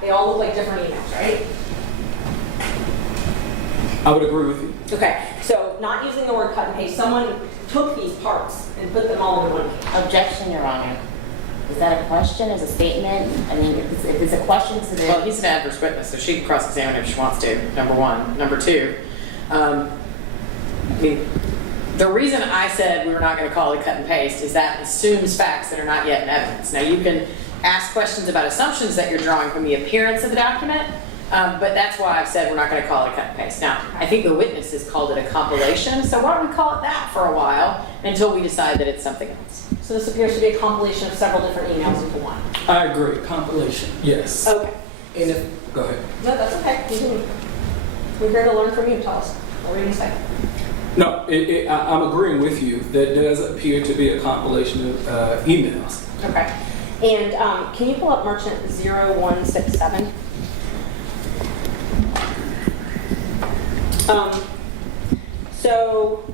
they all look like different emails, right? I would agree with you. Okay, so not using the word cut and paste, someone took these parts and put them all into one page. Objection, Your Honor. Is that a question? Is a statement? I mean, if it's a question to the... Well, he's an adverse witness, so she can cross-examine if she wants to, number one. Number two, I mean, the reason I said we were not going to call it cut and paste is that assumes facts that are not yet in evidence. Now, you can ask questions about assumptions that you're drawing from the appearance of the document, but that's why I've said we're not going to call it a cut and paste. Now, I think the witness has called it a compilation, so why don't we call it that for a while until we decide that it's something else? So this appears to be a compilation of several different emails into one. I agree. Compilation, yes. Okay. And if, go ahead. No, that's okay. We're here to learn from you. Tell us. What were you going to say? No, I'm agreeing with you. That does appear to be a compilation of emails. Okay. And can you pull up merchant 0167? So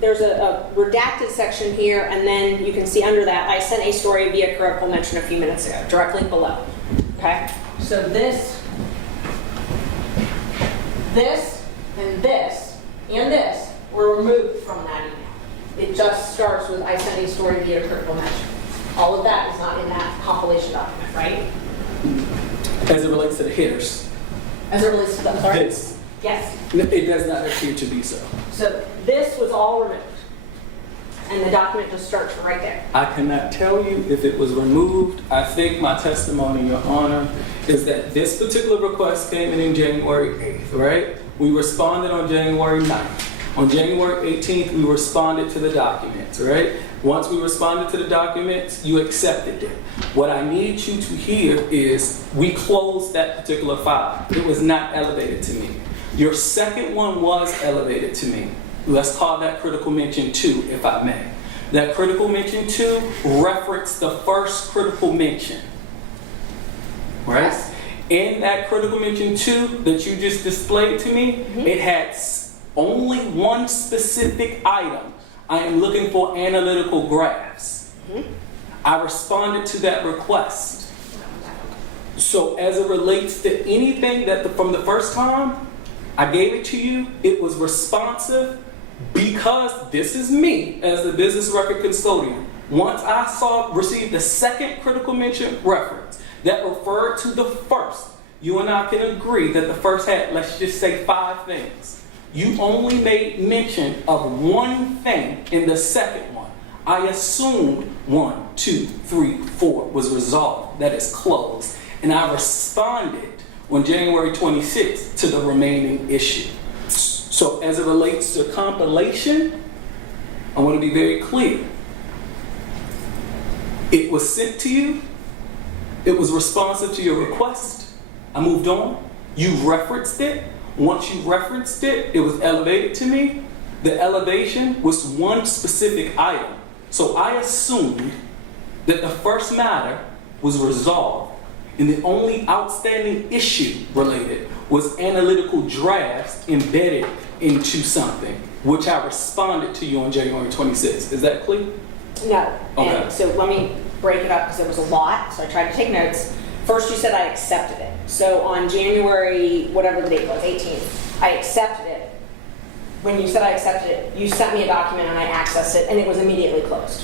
there's a redacted section here, and then you can see under that, I sent a story via critical mention a few minutes ago, directly below. Okay? So this, and this were removed from that email. It just starts with, I sent a story via critical mention. All of that is not in that compilation document, right? As it relates to the headers. As it relates to the, sorry? This. Yes. It does not appear to be so. So this was all removed. And the document just starts right there. I cannot tell you if it was removed. I think my testimony, Your Honor, is that this particular request came in January 8th, right? We responded on January 9th. On January 18th, we responded to the documents, right? Once we responded to the documents, you accepted it. What I need you to hear is we closed that particular file. It was not elevated to me. Your second one was elevated to me. Let's call that critical mention 2, if I may. That critical mention 2 referenced the first critical mention, right? Yes. In that critical mention 2 that you just displayed to me, it had only one specific item. I am looking for analytical graphs. I responded to that request. So as it relates to anything that from the first time I gave it to you, it was responsive because this is me as the business record custodian. Once I received the second critical mention reference that referred to the first, you and I can agree that the first had, let's just say, 5 things. You only made mention of one thing in the second one. I assumed 1, 2, 3, 4 was resolved, that is closed, and I responded on January 26th to the remaining issue. So as it relates to compilation, I want to be very clear. It was sent to you. It was responsive to your request. I moved on. You referenced it. Once you referenced it, it was elevated to me. The elevation was one specific item. So I assumed that the first matter was resolved, and the only outstanding issue related was analytical drafts embedded into something, which I responded to you on January 26th. Is that clear? No. Okay. And so let me break it up because there was a lot. So I tried to take notes. First, you said I accepted it. So on January, whatever the date was, 18th, I accepted it. When you said I accepted it, you sent me a document and I accessed it, and it was immediately closed.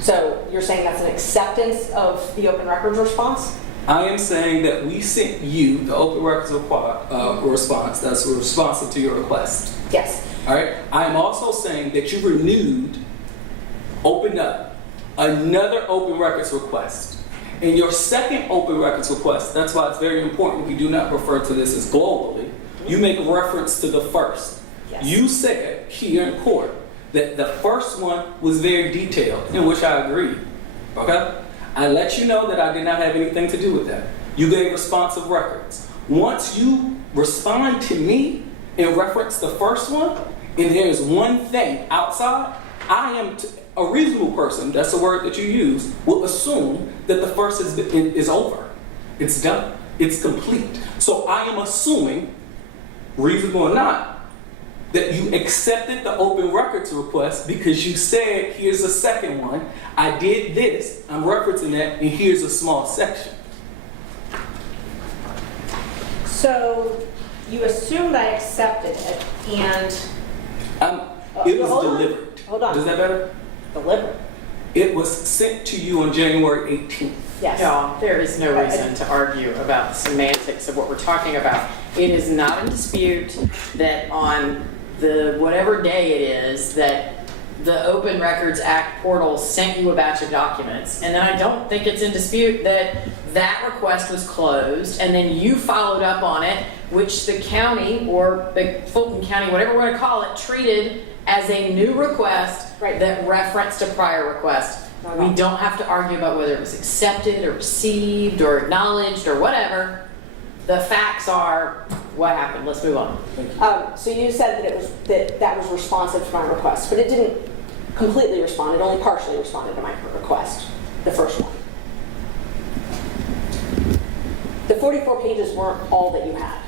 So you're saying that's an acceptance of the open records response? I am saying that we sent you the open records response that's responsive to your request. Yes. All right. I am also saying that you opened up another open records request. In your second open records request, that's why it's very important we do not refer to this as globally. You make reference to the first. Yes. You said here in court that the first one was very detailed, in which I agree. Okay? I let you know that I did not have anything to do with that. You gave responsive records. Once you respond to me in reference to the first one, and there's one thing outside, I am a reasonable person, that's the word that you use, will assume that the first is over. It's done. It's complete. So I am assuming, reasonable or not, that you accepted the open records request because you said, here's a second one, I did this, I'm referencing that, and here's a small section. So you assumed I accepted it and It was hold on. delivered. Hold on. Does that better? delivered. It was sent to you on January 18th. Yes. Y'all, there is no reason to argue about the semantics of what we're talking about. It is not in dispute that on the whatever day it is that the Open Records Act portal sent you a batch of documents. And then I don't think it's in dispute that that request was closed and then you followed up on it, which the county or the Fulton County, whatever we're gonna call it, treated as a new request Right. that referenced a prior request. No. We don't have to argue about whether it was accepted or received or acknowledged or whatever. The facts are what happened. Let's move on. So you said that it was that was responsive to my request, but it didn't completely respond. It only partially responded to my request, the first one. The 44 pages weren't all that you had.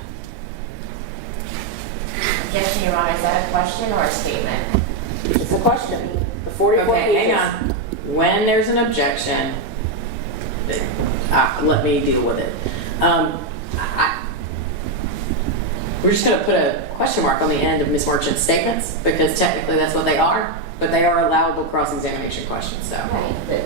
Objection, Your Honor, is that a question or a statement? It's a question. The 44 Okay, pages. hang on. When there's an objection, let me deal with it. We're just going to put a question mark on the end of Ms. Merchant's statements because technically that's what they are, but they are allowable cross-examination questions. So. Right, but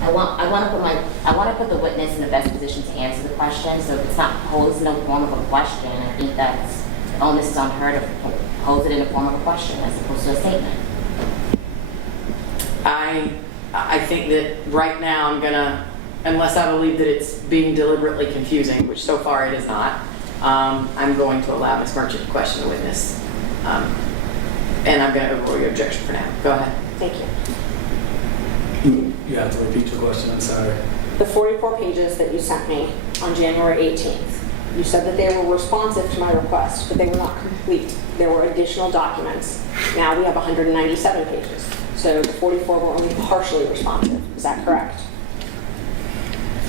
I want to put the witness in the best position to answer the question. So if it's not posed in the form of a question, I think that's the onus is on her to pose it in the form of a question as opposed to a statement. I think that right now I'm gonna, unless I believe that it's being deliberately confusing, which so far it is not, I'm going to allow Ms. Merchant to question the witness. And I'm gonna overrule your objection for now. Go ahead. Thank you. You have to repeat your question, I'm sorry. The 44 pages that you sent me on January 18th, you said that they were responsive to my request, but they were not complete. There were additional documents. Now we have 197 pages. So the 44 were only partially responsive. Is that correct?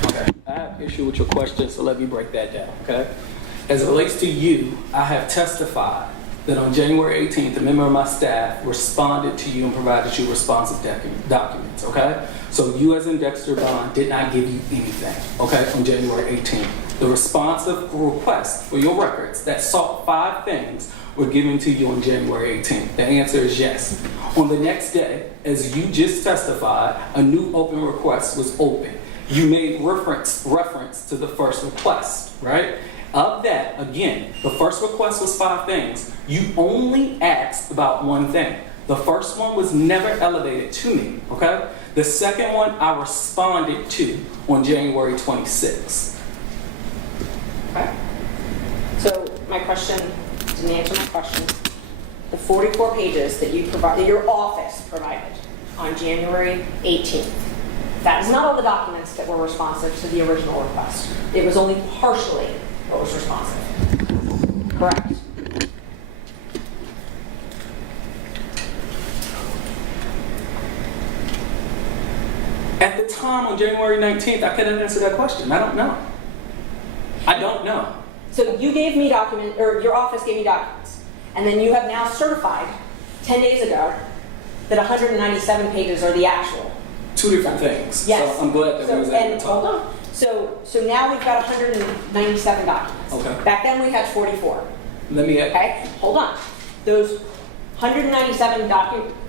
Okay. I have issue with your question, so let me break that down, okay? As it relates to you, I have testified that on January 18th, a member of my staff responded to you and provided you responsive documents, okay? So you as in Dexter Bond did not give you anything, okay, on January 18th. The responsive request for your records that sought 5 things were given to you on January 18th. The answer is yes. On the next day, as you just testified, a new open request was open. You made reference to the first request, right? Of that, again, the first request was 5 things. You only asked about 1 thing. The first one was never elevated to me, okay? The second one I responded to on January 26th. Okay. So my question, to answer my question, the 44 pages that you provided, that your office provided on January 18th, that is not all the documents that were responsive to the original request. It was only partially what was responsive. Correct. At the time on January 19th, I couldn't answer that question. I don't know. I don't know. So you gave me documents, or your office gave me documents, and then you have now certified 10 days ago that 197 pages are the actual. 2 different things. Yes. So I'm glad that we was able And to talk. hold on. So now we've got 197 documents. Okay. Back then we had 44. Let me Okay, hold on. Those 197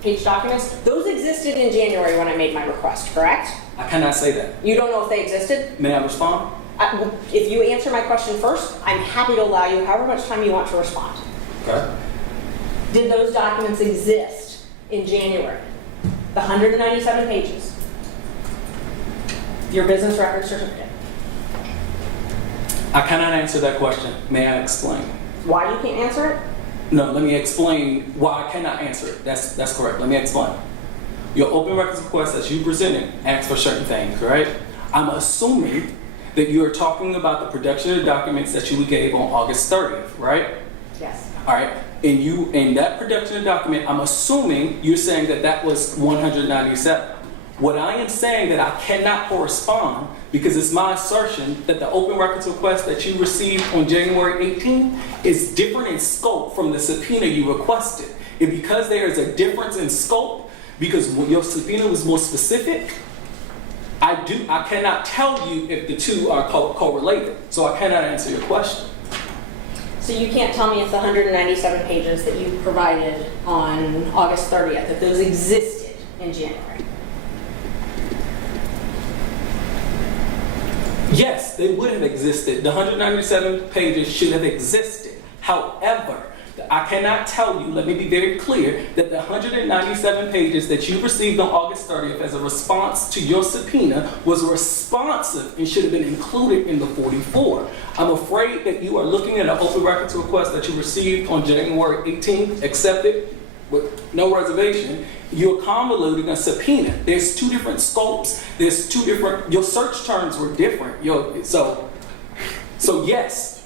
page documents, those existed in January when I made my request, correct? I cannot say that. You don't know if they existed? May I respond? If you answer my question first, I'm happy to allow you however much time you want to respond. Okay. Did those documents exist in January? The 197 pages? Your business record certificate? I cannot answer that question. May I explain? Why you can't answer it? No, let me explain why I cannot answer it. That's correct. Let me explain. Your open records request that you presented asks for certain things, right? I'm assuming that you are talking about the production of the documents that you gave on August 30th, right? Yes. All right. And in that production of document, I'm assuming you're saying that that was 197. What I am saying that I cannot correspond because it's my assertion that the open records request that you received on January 18th is different in scope from the subpoena you requested. And because there is a difference in scope, because your subpoena was more specific, I cannot tell you if the two are correlated. So I cannot answer your question. So you can't tell me if the 197 pages that you provided on August 30th, that those existed in January? Yes, they would have existed. The 197 pages should have existed. However, I cannot tell you, let me be very clear, that the 197 pages that you received on August 30th as a response to your subpoena was responsive and should have been included in the 44. I'm afraid that you are looking at an open records request that you received on January 18th, accepted with no reservation. You're convoluting a subpoena. There's two different scopes. There's two different, your search terms were different. So yes,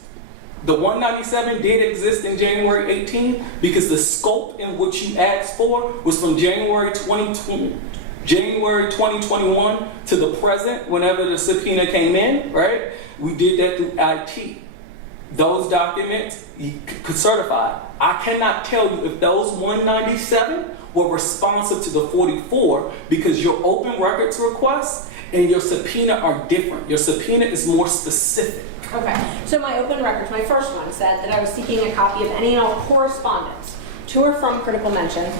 the 197 did exist in January 18 because the scope in which you asked for was from January 2021 to the present, whenever the subpoena came in, right? We did that through IT. Those documents you could certify. I cannot tell you if those 197 were responsive to the 44 because your open records requests and your subpoena are different. Your subpoena is more specific. Okay, so my open records, my first one said that I was seeking a copy of any and all correspondence to or from critical mention,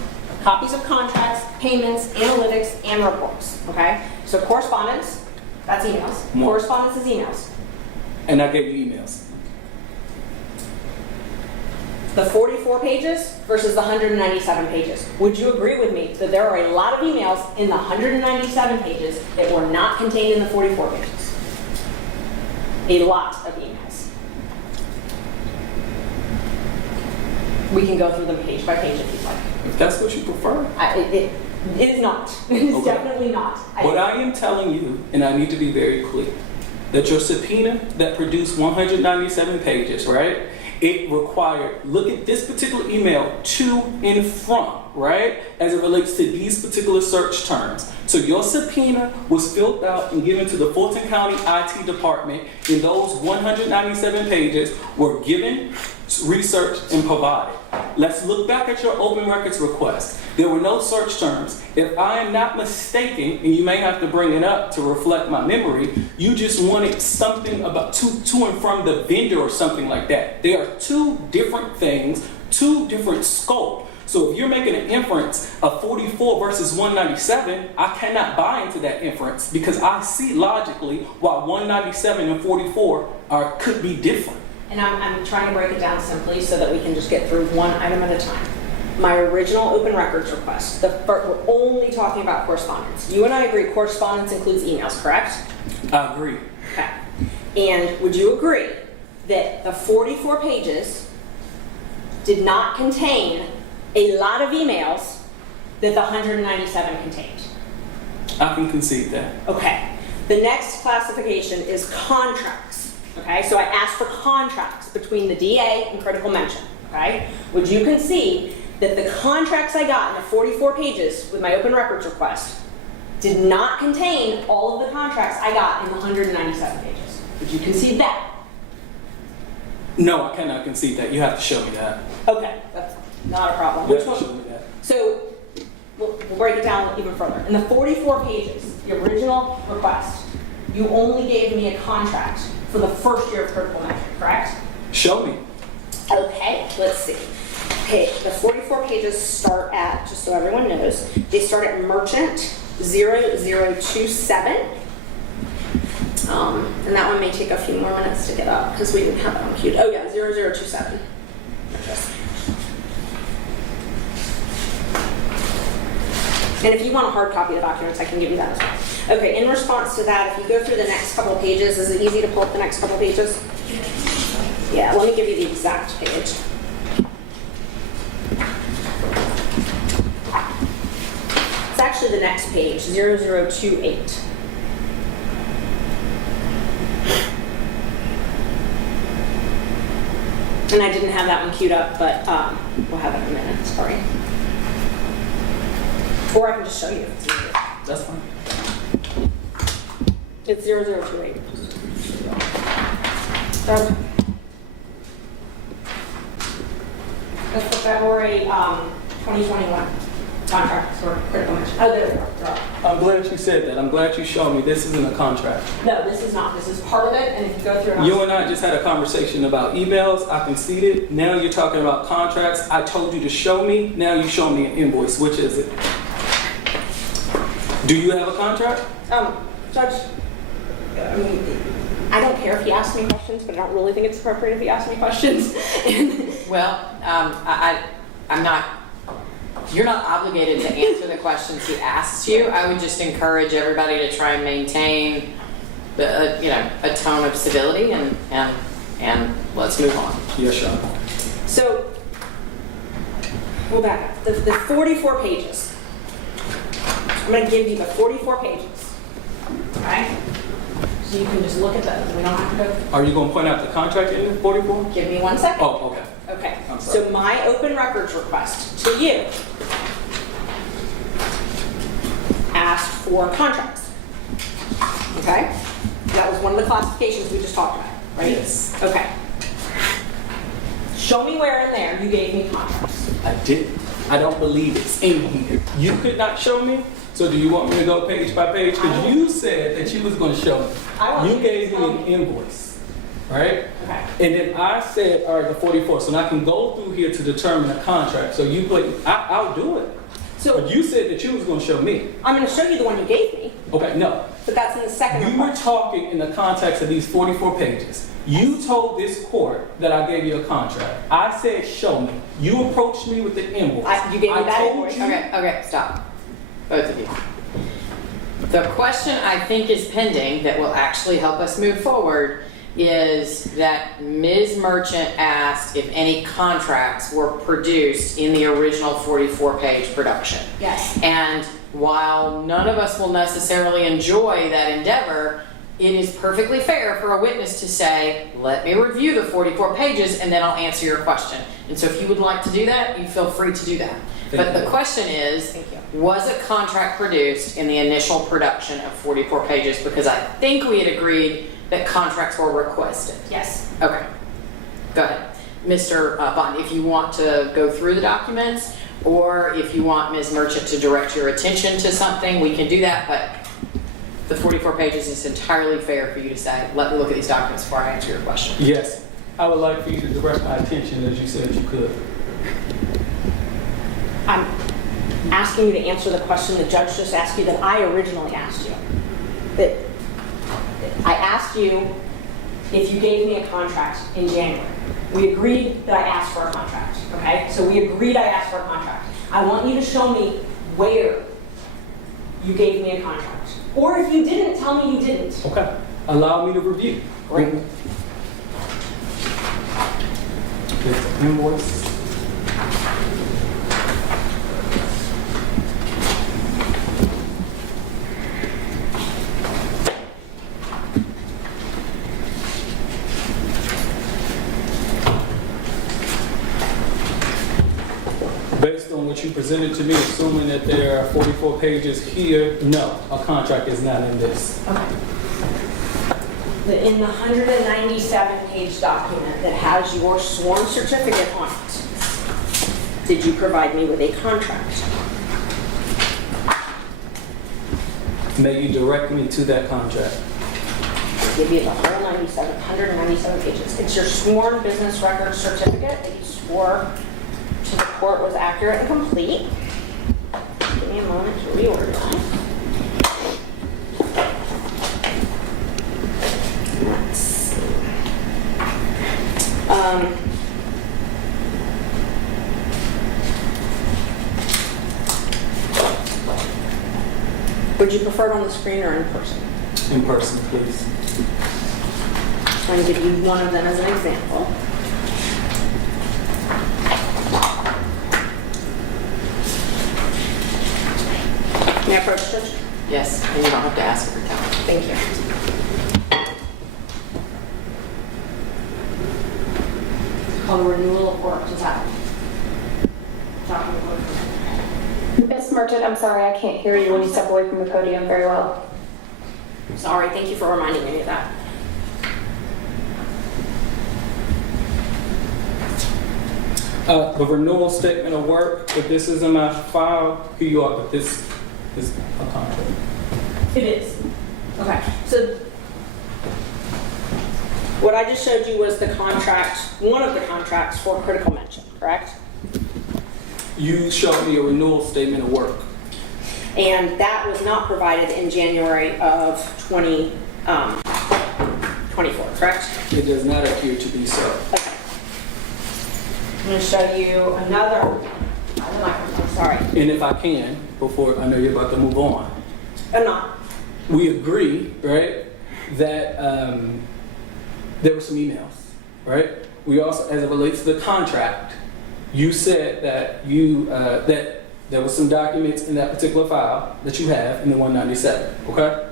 copies of contracts, payments, analytics, and reports, okay? So correspondence, that's emails. More. Correspondence is emails. And I gave you emails. The 44 pages versus the 197 pages. Would you agree with me that there are a lot of emails in the 197 pages that were not contained in the 44 pages? A lot of emails. We can go through them page by page if you'd like. If that's what you prefer. It is not. It is Okay. definitely not. What I am telling you, and I need to be very clear, that your subpoena that produced 197 pages, right? It required, look at this particular email to and from, right? As it relates to these particular search terms. So your subpoena was filled out and given to the Fulton County IT department, and those 197 pages were given, researched, and provided. Let's look back at your open records request. There were no search terms. If I am not mistaken, and you may have to bring it up to reflect my memory, you just wanted something about to and from the vendor or something like that. They are two different things, two different scope. So if you're making an inference of 44 versus 197, I cannot buy into that inference because I see logically why 197 and 44 could be different. And I'm trying to break it down simply so that we can just get through one item at a time. My original open records request, we're only talking about correspondence. You and I agree correspondence includes emails, correct? I agree. Okay. And would you agree that the 44 pages did not contain a lot of emails that the 197 contained? I can concede that. Okay. The next classification is contracts. Okay, so I asked for contracts between the DA and critical mention. Okay, would you concede that the contracts I got in the 44 pages with my open records request did not contain all of the contracts I got in the 197 pages? Would you concede that? No, I cannot concede that. You have to show me that. Okay, that's not a problem. You Which have to show one? me that. So we'll break it down even further. In the 44 pages, the original request, you only gave me a contract for the first year of critical mention, correct? Show me. Okay, let's see. Okay, the 44 pages start at, just so everyone knows, they start at merchant 0027. And that one may take a few more minutes to get up because we didn't have that one queued. Oh yeah, 0027. And if you want a hard copy of the documents, I can give you that as well. Okay, in response to that, if you go through the next couple of pages, is it easy to pull up the next couple of pages? Yeah, let me give you the exact page. It's actually the next page, 0028. And I didn't have that one queued up, but we'll have it in a minute, sorry. Or I can just show you if it's easier. That's fine. It's 0028. So, that's the February 2021 contract for critical mention. Oh, there we go. They're up. I'm glad you said that. I'm glad you showed me this isn't a contract. No, this is not. This is part of it, and if you go through it, You and I just had a conversation about emails. I conceded. Now you're talking about contracts. I told you to show me. Now you show me an invoice. Which is it? Do you have a contract? Judge, I mean, I don't care if he asks me questions, but I don't really think it's appropriate if he asks me questions. Well, I'm not, you're not obligated to answer the questions he asks you. I would just encourage everybody to try and maintain the, a tone of civility and let's move on. Yes, Sean. So, we'll back up. The 44 pages. I'm going to give you the 44 pages. Okay? So you can just look at those. We don't have to go. Are you going to point out the contract in 44? Give me 1 second. Oh, okay. Okay. I'm sorry. So my open records request to you asked for contracts. Okay? That was one of the classifications we just talked about, right? Yes. Okay. Show me where in there you gave me contracts. I didn't. I don't believe it's in here. You could not show me. So do you want me to go page by page? Because you said that you was going to show me. I want You you to gave me tell an me. invoice, right? Okay. And then I said, all right, the 44. So now I can go through here to determine a contract. So you play, I'll do it. So But you said that you was going to show me. I'm going to show you the one you gave me, Okay, no. but that's in the second You were request. talking in the context of these 44 pages. You told this court that I gave you a contract. I said, show me. You approached me with the invoice. You gave me I that told invoice. you- Okay, stop. Both of you. The question I think is pending that will actually help us move forward is that Ms. Merchant asked if any contracts were produced in the original 44-page production. Yes. And while none of us will necessarily enjoy that endeavor, it is perfectly fair for a witness to say, let me review the 44 pages and then I'll answer your question. And so if you would like to do that, you feel free to do that. Thank But you. the question is, Thank you. was a contract produced in the initial production of 44 pages? Because I think we had agreed that contracts were requested. Yes. Okay, go ahead. Mr. Bond, if you want to go through the documents, or if you want Ms. Merchant to direct your attention to something, we can do that, but the 44 pages is entirely fair for you to say, let me look at these documents before I answer your question. Yes. I would like for you to direct my attention as you said you could. I'm asking you to answer the question the judge just asked you that I originally asked you. That I asked you if you gave me a contract in January. We agreed that I asked for a contract, okay? So we agreed I asked for a contract. I want you to show me where you gave me a contract. Or if you didn't, tell me you didn't. Okay. Allow me to review. Great. Here's the invoice. Based on what you presented to me, assuming that there are 44 pages here, no, a contract is not in this. Okay. In the 197-page document that has your sworn certificate on it, did you provide me with a contract? May you direct me to that contract? I'll give you the whole 197 pages. It's your sworn business record certificate that you swore to the court was accurate and complete. Give me a moment to reorganize. Let's see. Would you prefer it on the screen or in person? In person, please. I'm going to give you one of them as an example. May I approach, Judge? Yes, and you don't have to ask every time. Thank you. It's called a renewal of work. Does that? Miss Merchant, I'm sorry, I can't hear you when you step away from the podium very well. Sorry, thank you for reminding me of that. The renewal statement of work, if this is in my file, here you are, but this is a contract. It is. Okay, so what I just showed you was the contract, one of the contracts for critical mention, correct? You showed me a renewal statement of work. And that was not provided in January of 2024, correct? It does not appear to be so. Okay. I'm going to show you another, I'm sorry, And if I can, before I know you're about to move on, I'm not. we agree, right, that there were some emails, right? We also, as it relates to the contract, you said that that there was some documents in that particular file that you have in the 197, okay?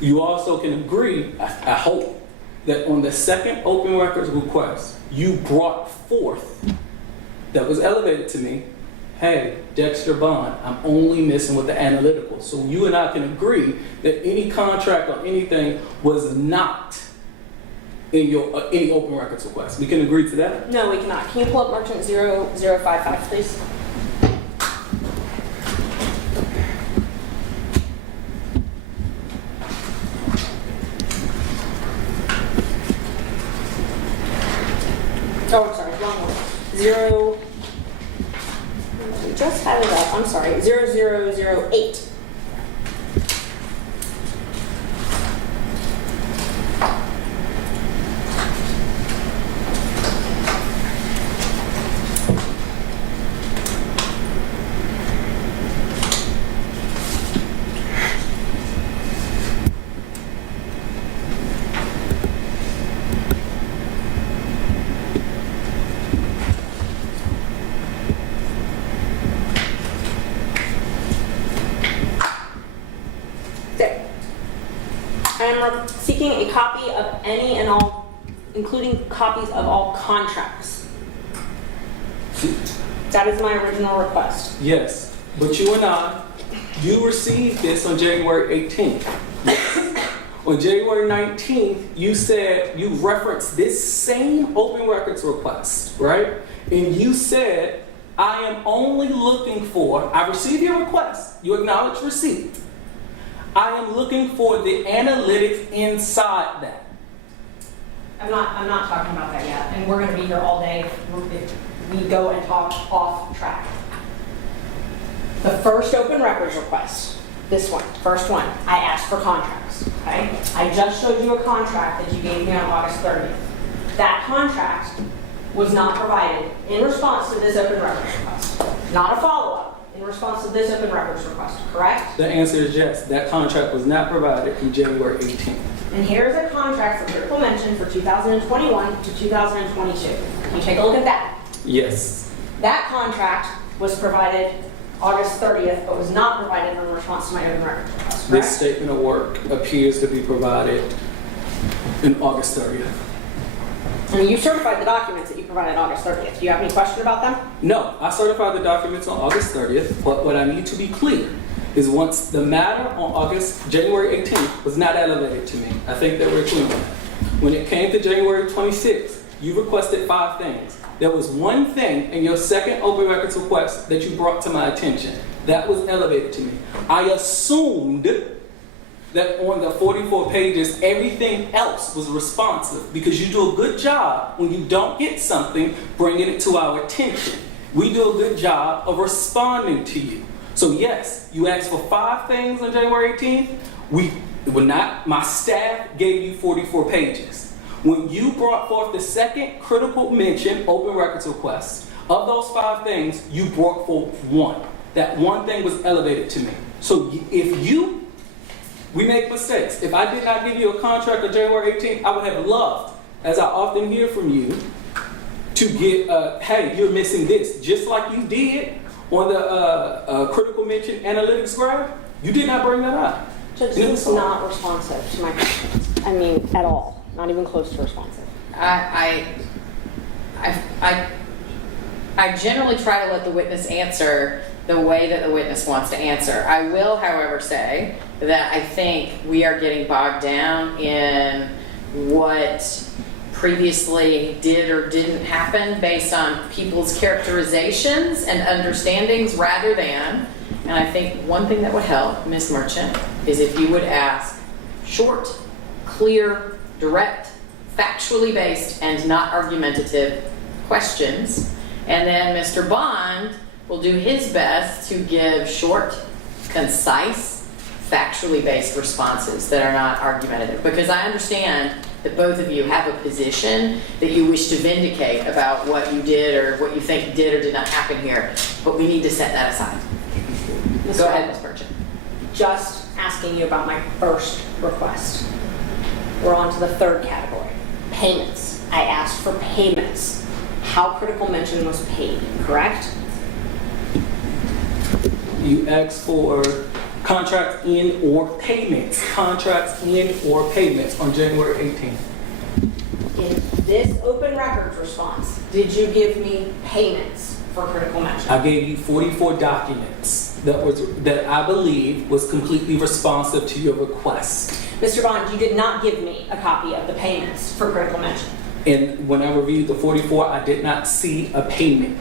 You also can agree, I hope, that on the second open records request, you brought forth, that was elevated to me, hey, Dexter Bond, I'm only missing with the analytical. So you and I can agree that any contract or anything was not in your any open records request. We can agree to that? No, we cannot. Can you pull up merchant 0055, please? Oh, I'm sorry, wrong one. We just had it up. I'm sorry. 0008. There. I am seeking a copy of any and all, including copies of all contracts. That is my original request. Yes, but you and I, you received this on January 18th. On January 19th, you said, you referenced this same open records request, right? And you said, I am only looking for, I received your request, you acknowledge receipt. I am looking for the analytics inside that. I'm not talking about that yet, and we're gonna be here all day if we go and talk off track. The first open records request, this one, first one, I asked for contracts, okay? I just showed you a contract that you gave me on August 30th. That contract was not provided in response to this open records request. Not a follow-up, in response to this open records request, correct? The answer is yes, that contract was not provided in January 18th. And here's a contract for critical mention for 2021 to 2022. Can you take a look at that? Yes. That contract was provided August 30th, but was not provided in response to my open records request, correct? This statement of work appears to be provided in August 30th. And you certified the documents that you provided August 30th. Do you have any question about them? No, I certified the documents on August 30th, but what I need to be clear is once the matter on January 18th was not elevated to me, I think that we're clear on that. When it came to January 26th, you requested 5 things. There was one thing in your second open records request that you brought to my attention. That was elevated to me. I assumed that on the 44 pages, everything else was responsive because you do a good job when you don't get something, bringing it to our attention. We do a good job of responding to you. So yes, you asked for 5 things on January 18th. My staff gave you 44 pages. When you brought forth the second critical mention open records request, of those 5 things, you brought forth 1. That one thing was elevated to me. So we make mistakes. If I did not give you a contract on January 18th, I would have loved, as I often hear from you, to get, hey, you're missing this. Just like you did on the critical mention analytics graph, you did not bring that up. Judge, this is not responsive to my questions. I mean, at all. Not even close to responsive. I generally try to let the witness answer the way that the witness wants to answer. I will, however, say that I think we are getting bogged down in what previously did or didn't happen based on people's characterizations and understandings rather than, and I think one thing that would help, Ms. Merchant, is if you would ask short, clear, direct, factually based, and not argumentative questions. And then Mr. Bond will do his best to give short, concise, factually based responses that are not argumentative. Because I understand that both of you have a position that you wish to vindicate about what you did or what you think did or did not happen here, but we need to set that aside. Go ahead, Ms. Merchant. Just asking you about my first request. We're on to the third category, payments. I asked for payments. How critical mention was paid, correct? You asked for contracts in or payments. Contracts in or payments on January 18th. In this open records response, did you give me payments for critical mention? I gave you 44 documents that I believe was completely responsive to your request. Mr. Bond, you did not give me a copy of the payments for critical mention. And when I reviewed the 44, I did not see a payment.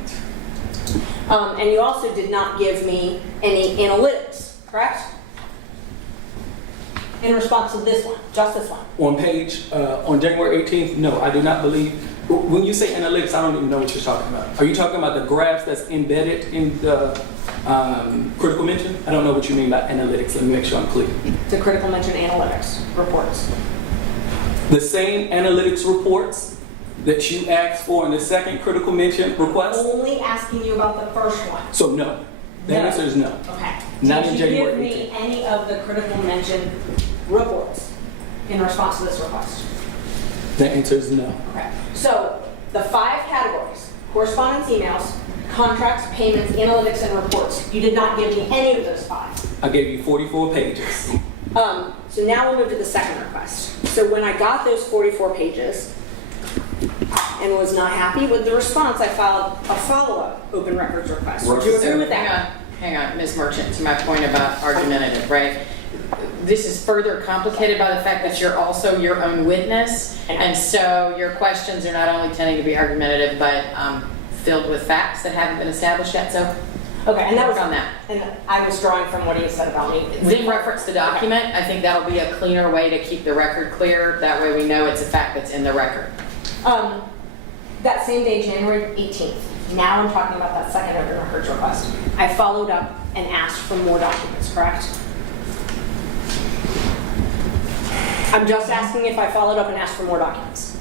And you also did not give me any analytics, correct? In response to this one, just this one. On January 18th, no, I do not believe. When you say analytics, I don't even know what you're talking about. Are you talking about the graphs that's embedded in the critical mention? I don't know what you mean by analytics. Let me make sure I'm clear. The critical mention analytics reports. The same analytics reports that you asked for in the second critical mention request? Only asking you about the first one. So no. The No. answer is no. Okay. Not in Did you give January me any of the critical mention reports in response to this request? The answer is no. Okay. So the 5 categories, correspondence emails, contracts, payments, analytics, and reports, you did not give me any of those 5. I gave you 44 pages. So now we'll move to the second request. So when I got those 44 pages and was not happy with the response, I filed a follow-up open records request. Would you agree with that? Hang on, Ms. Merchant, to my point about argumentative, right? This is further complicated by the fact that you're also your own witness, and so your questions are not only tending to be argumentative, but filled with facts that haven't been established yet, so Okay, and that was work on that. And I was drawing from what he said about me. Then reference the document. I think that'll be a cleaner way to keep the record clear. That way we know it's a fact that's in the record. That same day, January 18th, now I'm talking about that second open records request. I followed up and asked for more documents, correct? I'm just asking if I followed up and asked for more documents.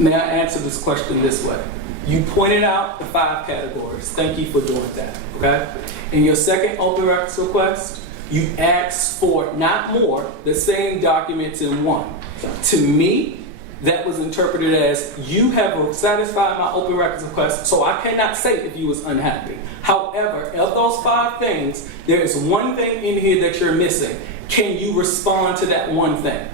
May I answer this question this way? You pointed out the 5 categories. Thank you for doing that, okay? In your second open records request, you asked for not more, the same documents in one. To me, that was interpreted as you have satisfied my open records request, so I cannot say if you was unhappy. However, of those 5 things, there is one thing in here that you're missing. Can you respond to that one thing?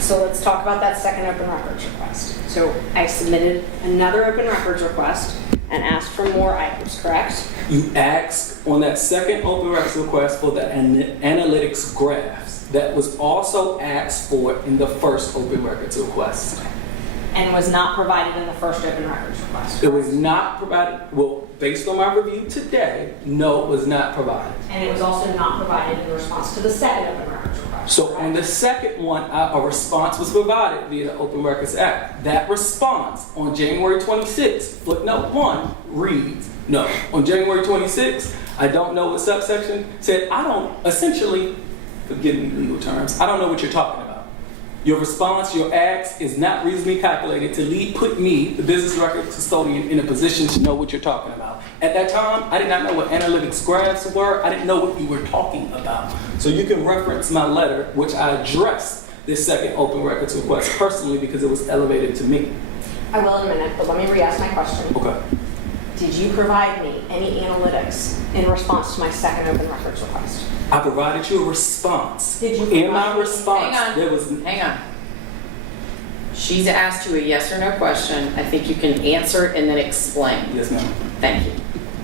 So let's talk about that second open records request. So I submitted another open records request and asked for more items, correct? You asked on that second open records request for the analytics graphs. That was also asked for in the first open records request. And was not provided in the first open records request. It was not provided, well, based on my review today, no, it was not provided. And it was also not provided in response to the second open records request. So on the second one, a response was provided via the Open Records Act. That response on January 26th, footnote 1 reads, no, on January 26th, I don't know what subsection said, essentially, forgive me legal terms, I don't know what you're talking about. Your response, your ask is not reasonably calculated to put me, the business record custodian, in a position to know what you're talking about. At that time, I did not know what analytics graphs were. I didn't know what you were talking about. So you can reference my letter, which I addressed this second open records request personally because it was elevated to me. I will in a minute, but let me re-ask my question. Okay. Did you provide me any analytics in response to my second open records request? I provided you a response. Did you In my provide me- response, there was... Hang on. She's asked you a yes or no question. I think you can answer it and then explain. Yes, ma'am. Thank you.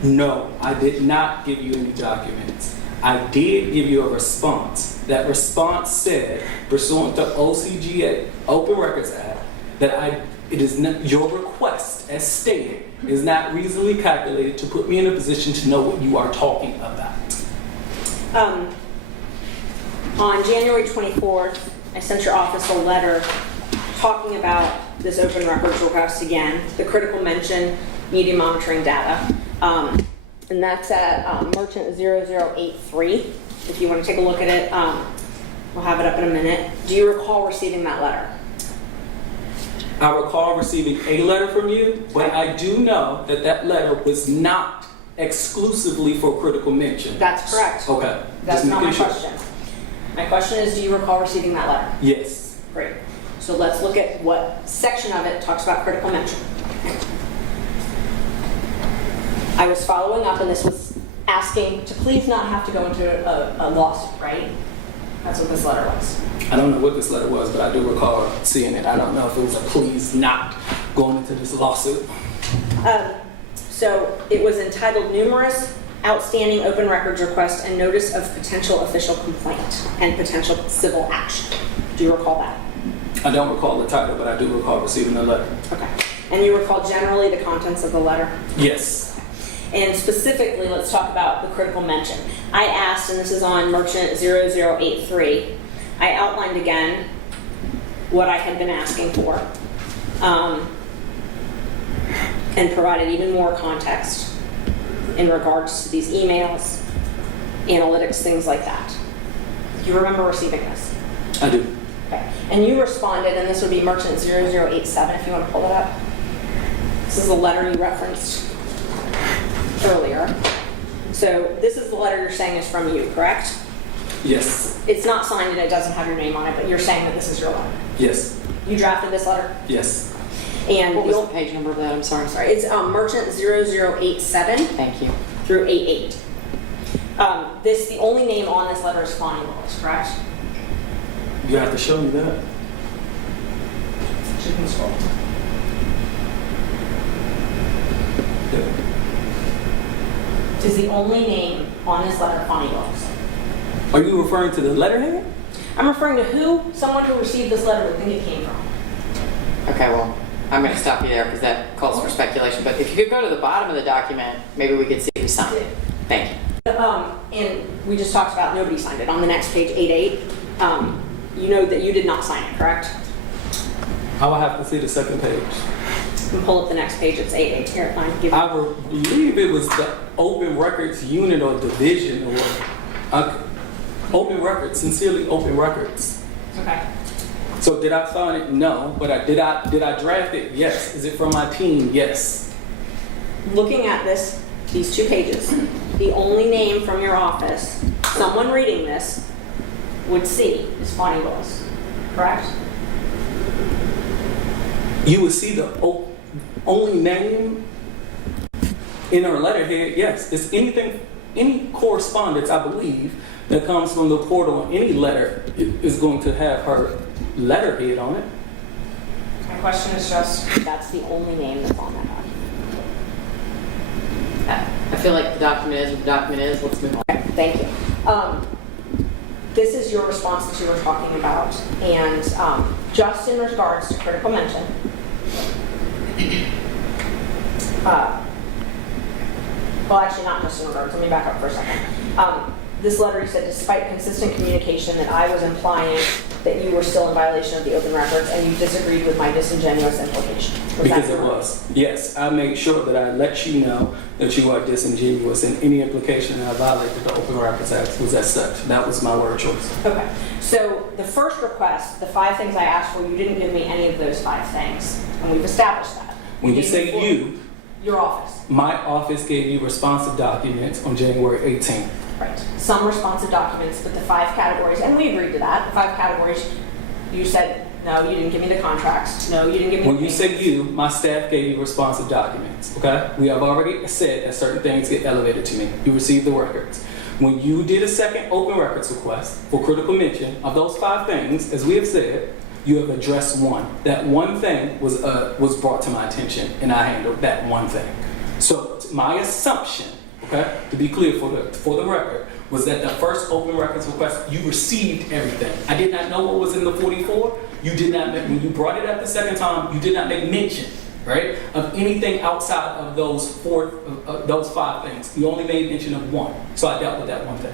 No, I did not give you any documents. I did give you a response. That response said, pursuant to OCGA, Open Records Act, that it is not, your request, as stated, is not reasonably calculated to put me in a position to know what you are talking about. On January 24th, I sent your office a letter talking about this open records request again, the critical mention, media monitoring data. And that's at Merchant 0083. If you want to take a look at it, we'll have it up in a minute. Do you recall receiving that letter? I recall receiving a letter from you, but I do know that that letter was not exclusively for critical mention. That's correct. Okay. That's Just not my making sure. question. My question is, do you recall receiving that letter? Yes. Great. So let's look at what section of it talks about critical mention. I was following up, and this was asking to please not have to go into a lawsuit, right? That's what this letter was. I don't know what this letter was, but I do recall seeing it. I don't know if it was a please not going into this lawsuit. So it was entitled Numerous Outstanding Open Records Requests and Notice of Potential Official Complaint and Potential Civil Action. Do you recall that? I don't recall the title, but I do recall receiving the letter. Okay. And you recall generally the contents of the letter? Yes. And specifically, let's talk about the critical mention. I asked, and this is on Merchant 0083, I outlined again what I had been asking for and provided even more context in regards to these emails, analytics, things like that. Do you remember receiving this? I do. Okay. And you responded, and this would be Merchant 0087 if you want to pull it up. This is the letter you referenced earlier. So this is the letter you're saying is from you, correct? Yes. It's not signed and it doesn't have your name on it, but you're saying that this is your letter. Yes. You drafted this letter? Yes. And What was the page number of that? I'm sorry. sorry, it's Merchant 0087 Thank you. through 88. The only name on this letter is Fani Willis, correct? You have to show me that. She can scroll. Is the only name on this letter Fani Willis? Are you referring to the letterhead? I'm referring to someone who received this letter would think it came from. Okay, well, I'm going to stop you there because that calls for speculation. But if you could go to the bottom of the document, maybe we could see who signed it. Thank you. And we just talked about nobody signed it. On the next page, 88, you know that you did not sign it, correct? I will have to see the second page. You can pull up the next page, it's 88. Here, fine, give I believe it was the Open Records Unit or Division or Open Records, sincerely Open Records. Okay. So did I sign it? No. But did I draft it? Yes. Is it from my team? Yes. Looking at these 2 pages, the only name from your office, someone reading this would see is Fani Willis, correct? You would see the only name in her letterhead. Yes. It's any correspondence, I believe, that comes from the portal on any letter is going to have her letterhead on it. My question is just, that's the only name that's on that document. I feel like the document is what the document is. Let's move on. Okay, thank you. This is your response that you were talking about, and just in regards to critical mention, well, actually not just in regards, let me back up for a second. This letter, you said, despite consistent communication that I was implying that you were still in violation of the open records, and you disagreed with my disingenuous implication. Because it was. Yes, I made sure that I let you know that you are disingenuous, and any implication that I violated the Open Records Act was as such. That was my word choice. Okay, so the first request, the 5 things I asked for, you didn't give me any of those 5 things, and we've established that. When you say you, your office. my office gave you responsive documents on January 18th. Right. Some responsive documents, but the 5 categories, and we agreed to that. The 5 categories, you said, no, you didn't give me the contracts. No, you didn't give me When the you say you, my staff gave you responsive documents, okay? We have already said that certain things get elevated to me. You received the records. When you did a second open records request for critical mention of those 5 things, as we have said, you have addressed one. That one thing was brought to my attention, and I handled that one thing. So my assumption, okay, to be clear for the record, was that the first open records request, you received everything. I did not know what was in the 44. You did not, when you brought it up the second time, you did not make mention, right, of anything outside of those 5 things. You only made mention of one. So I dealt with that one thing.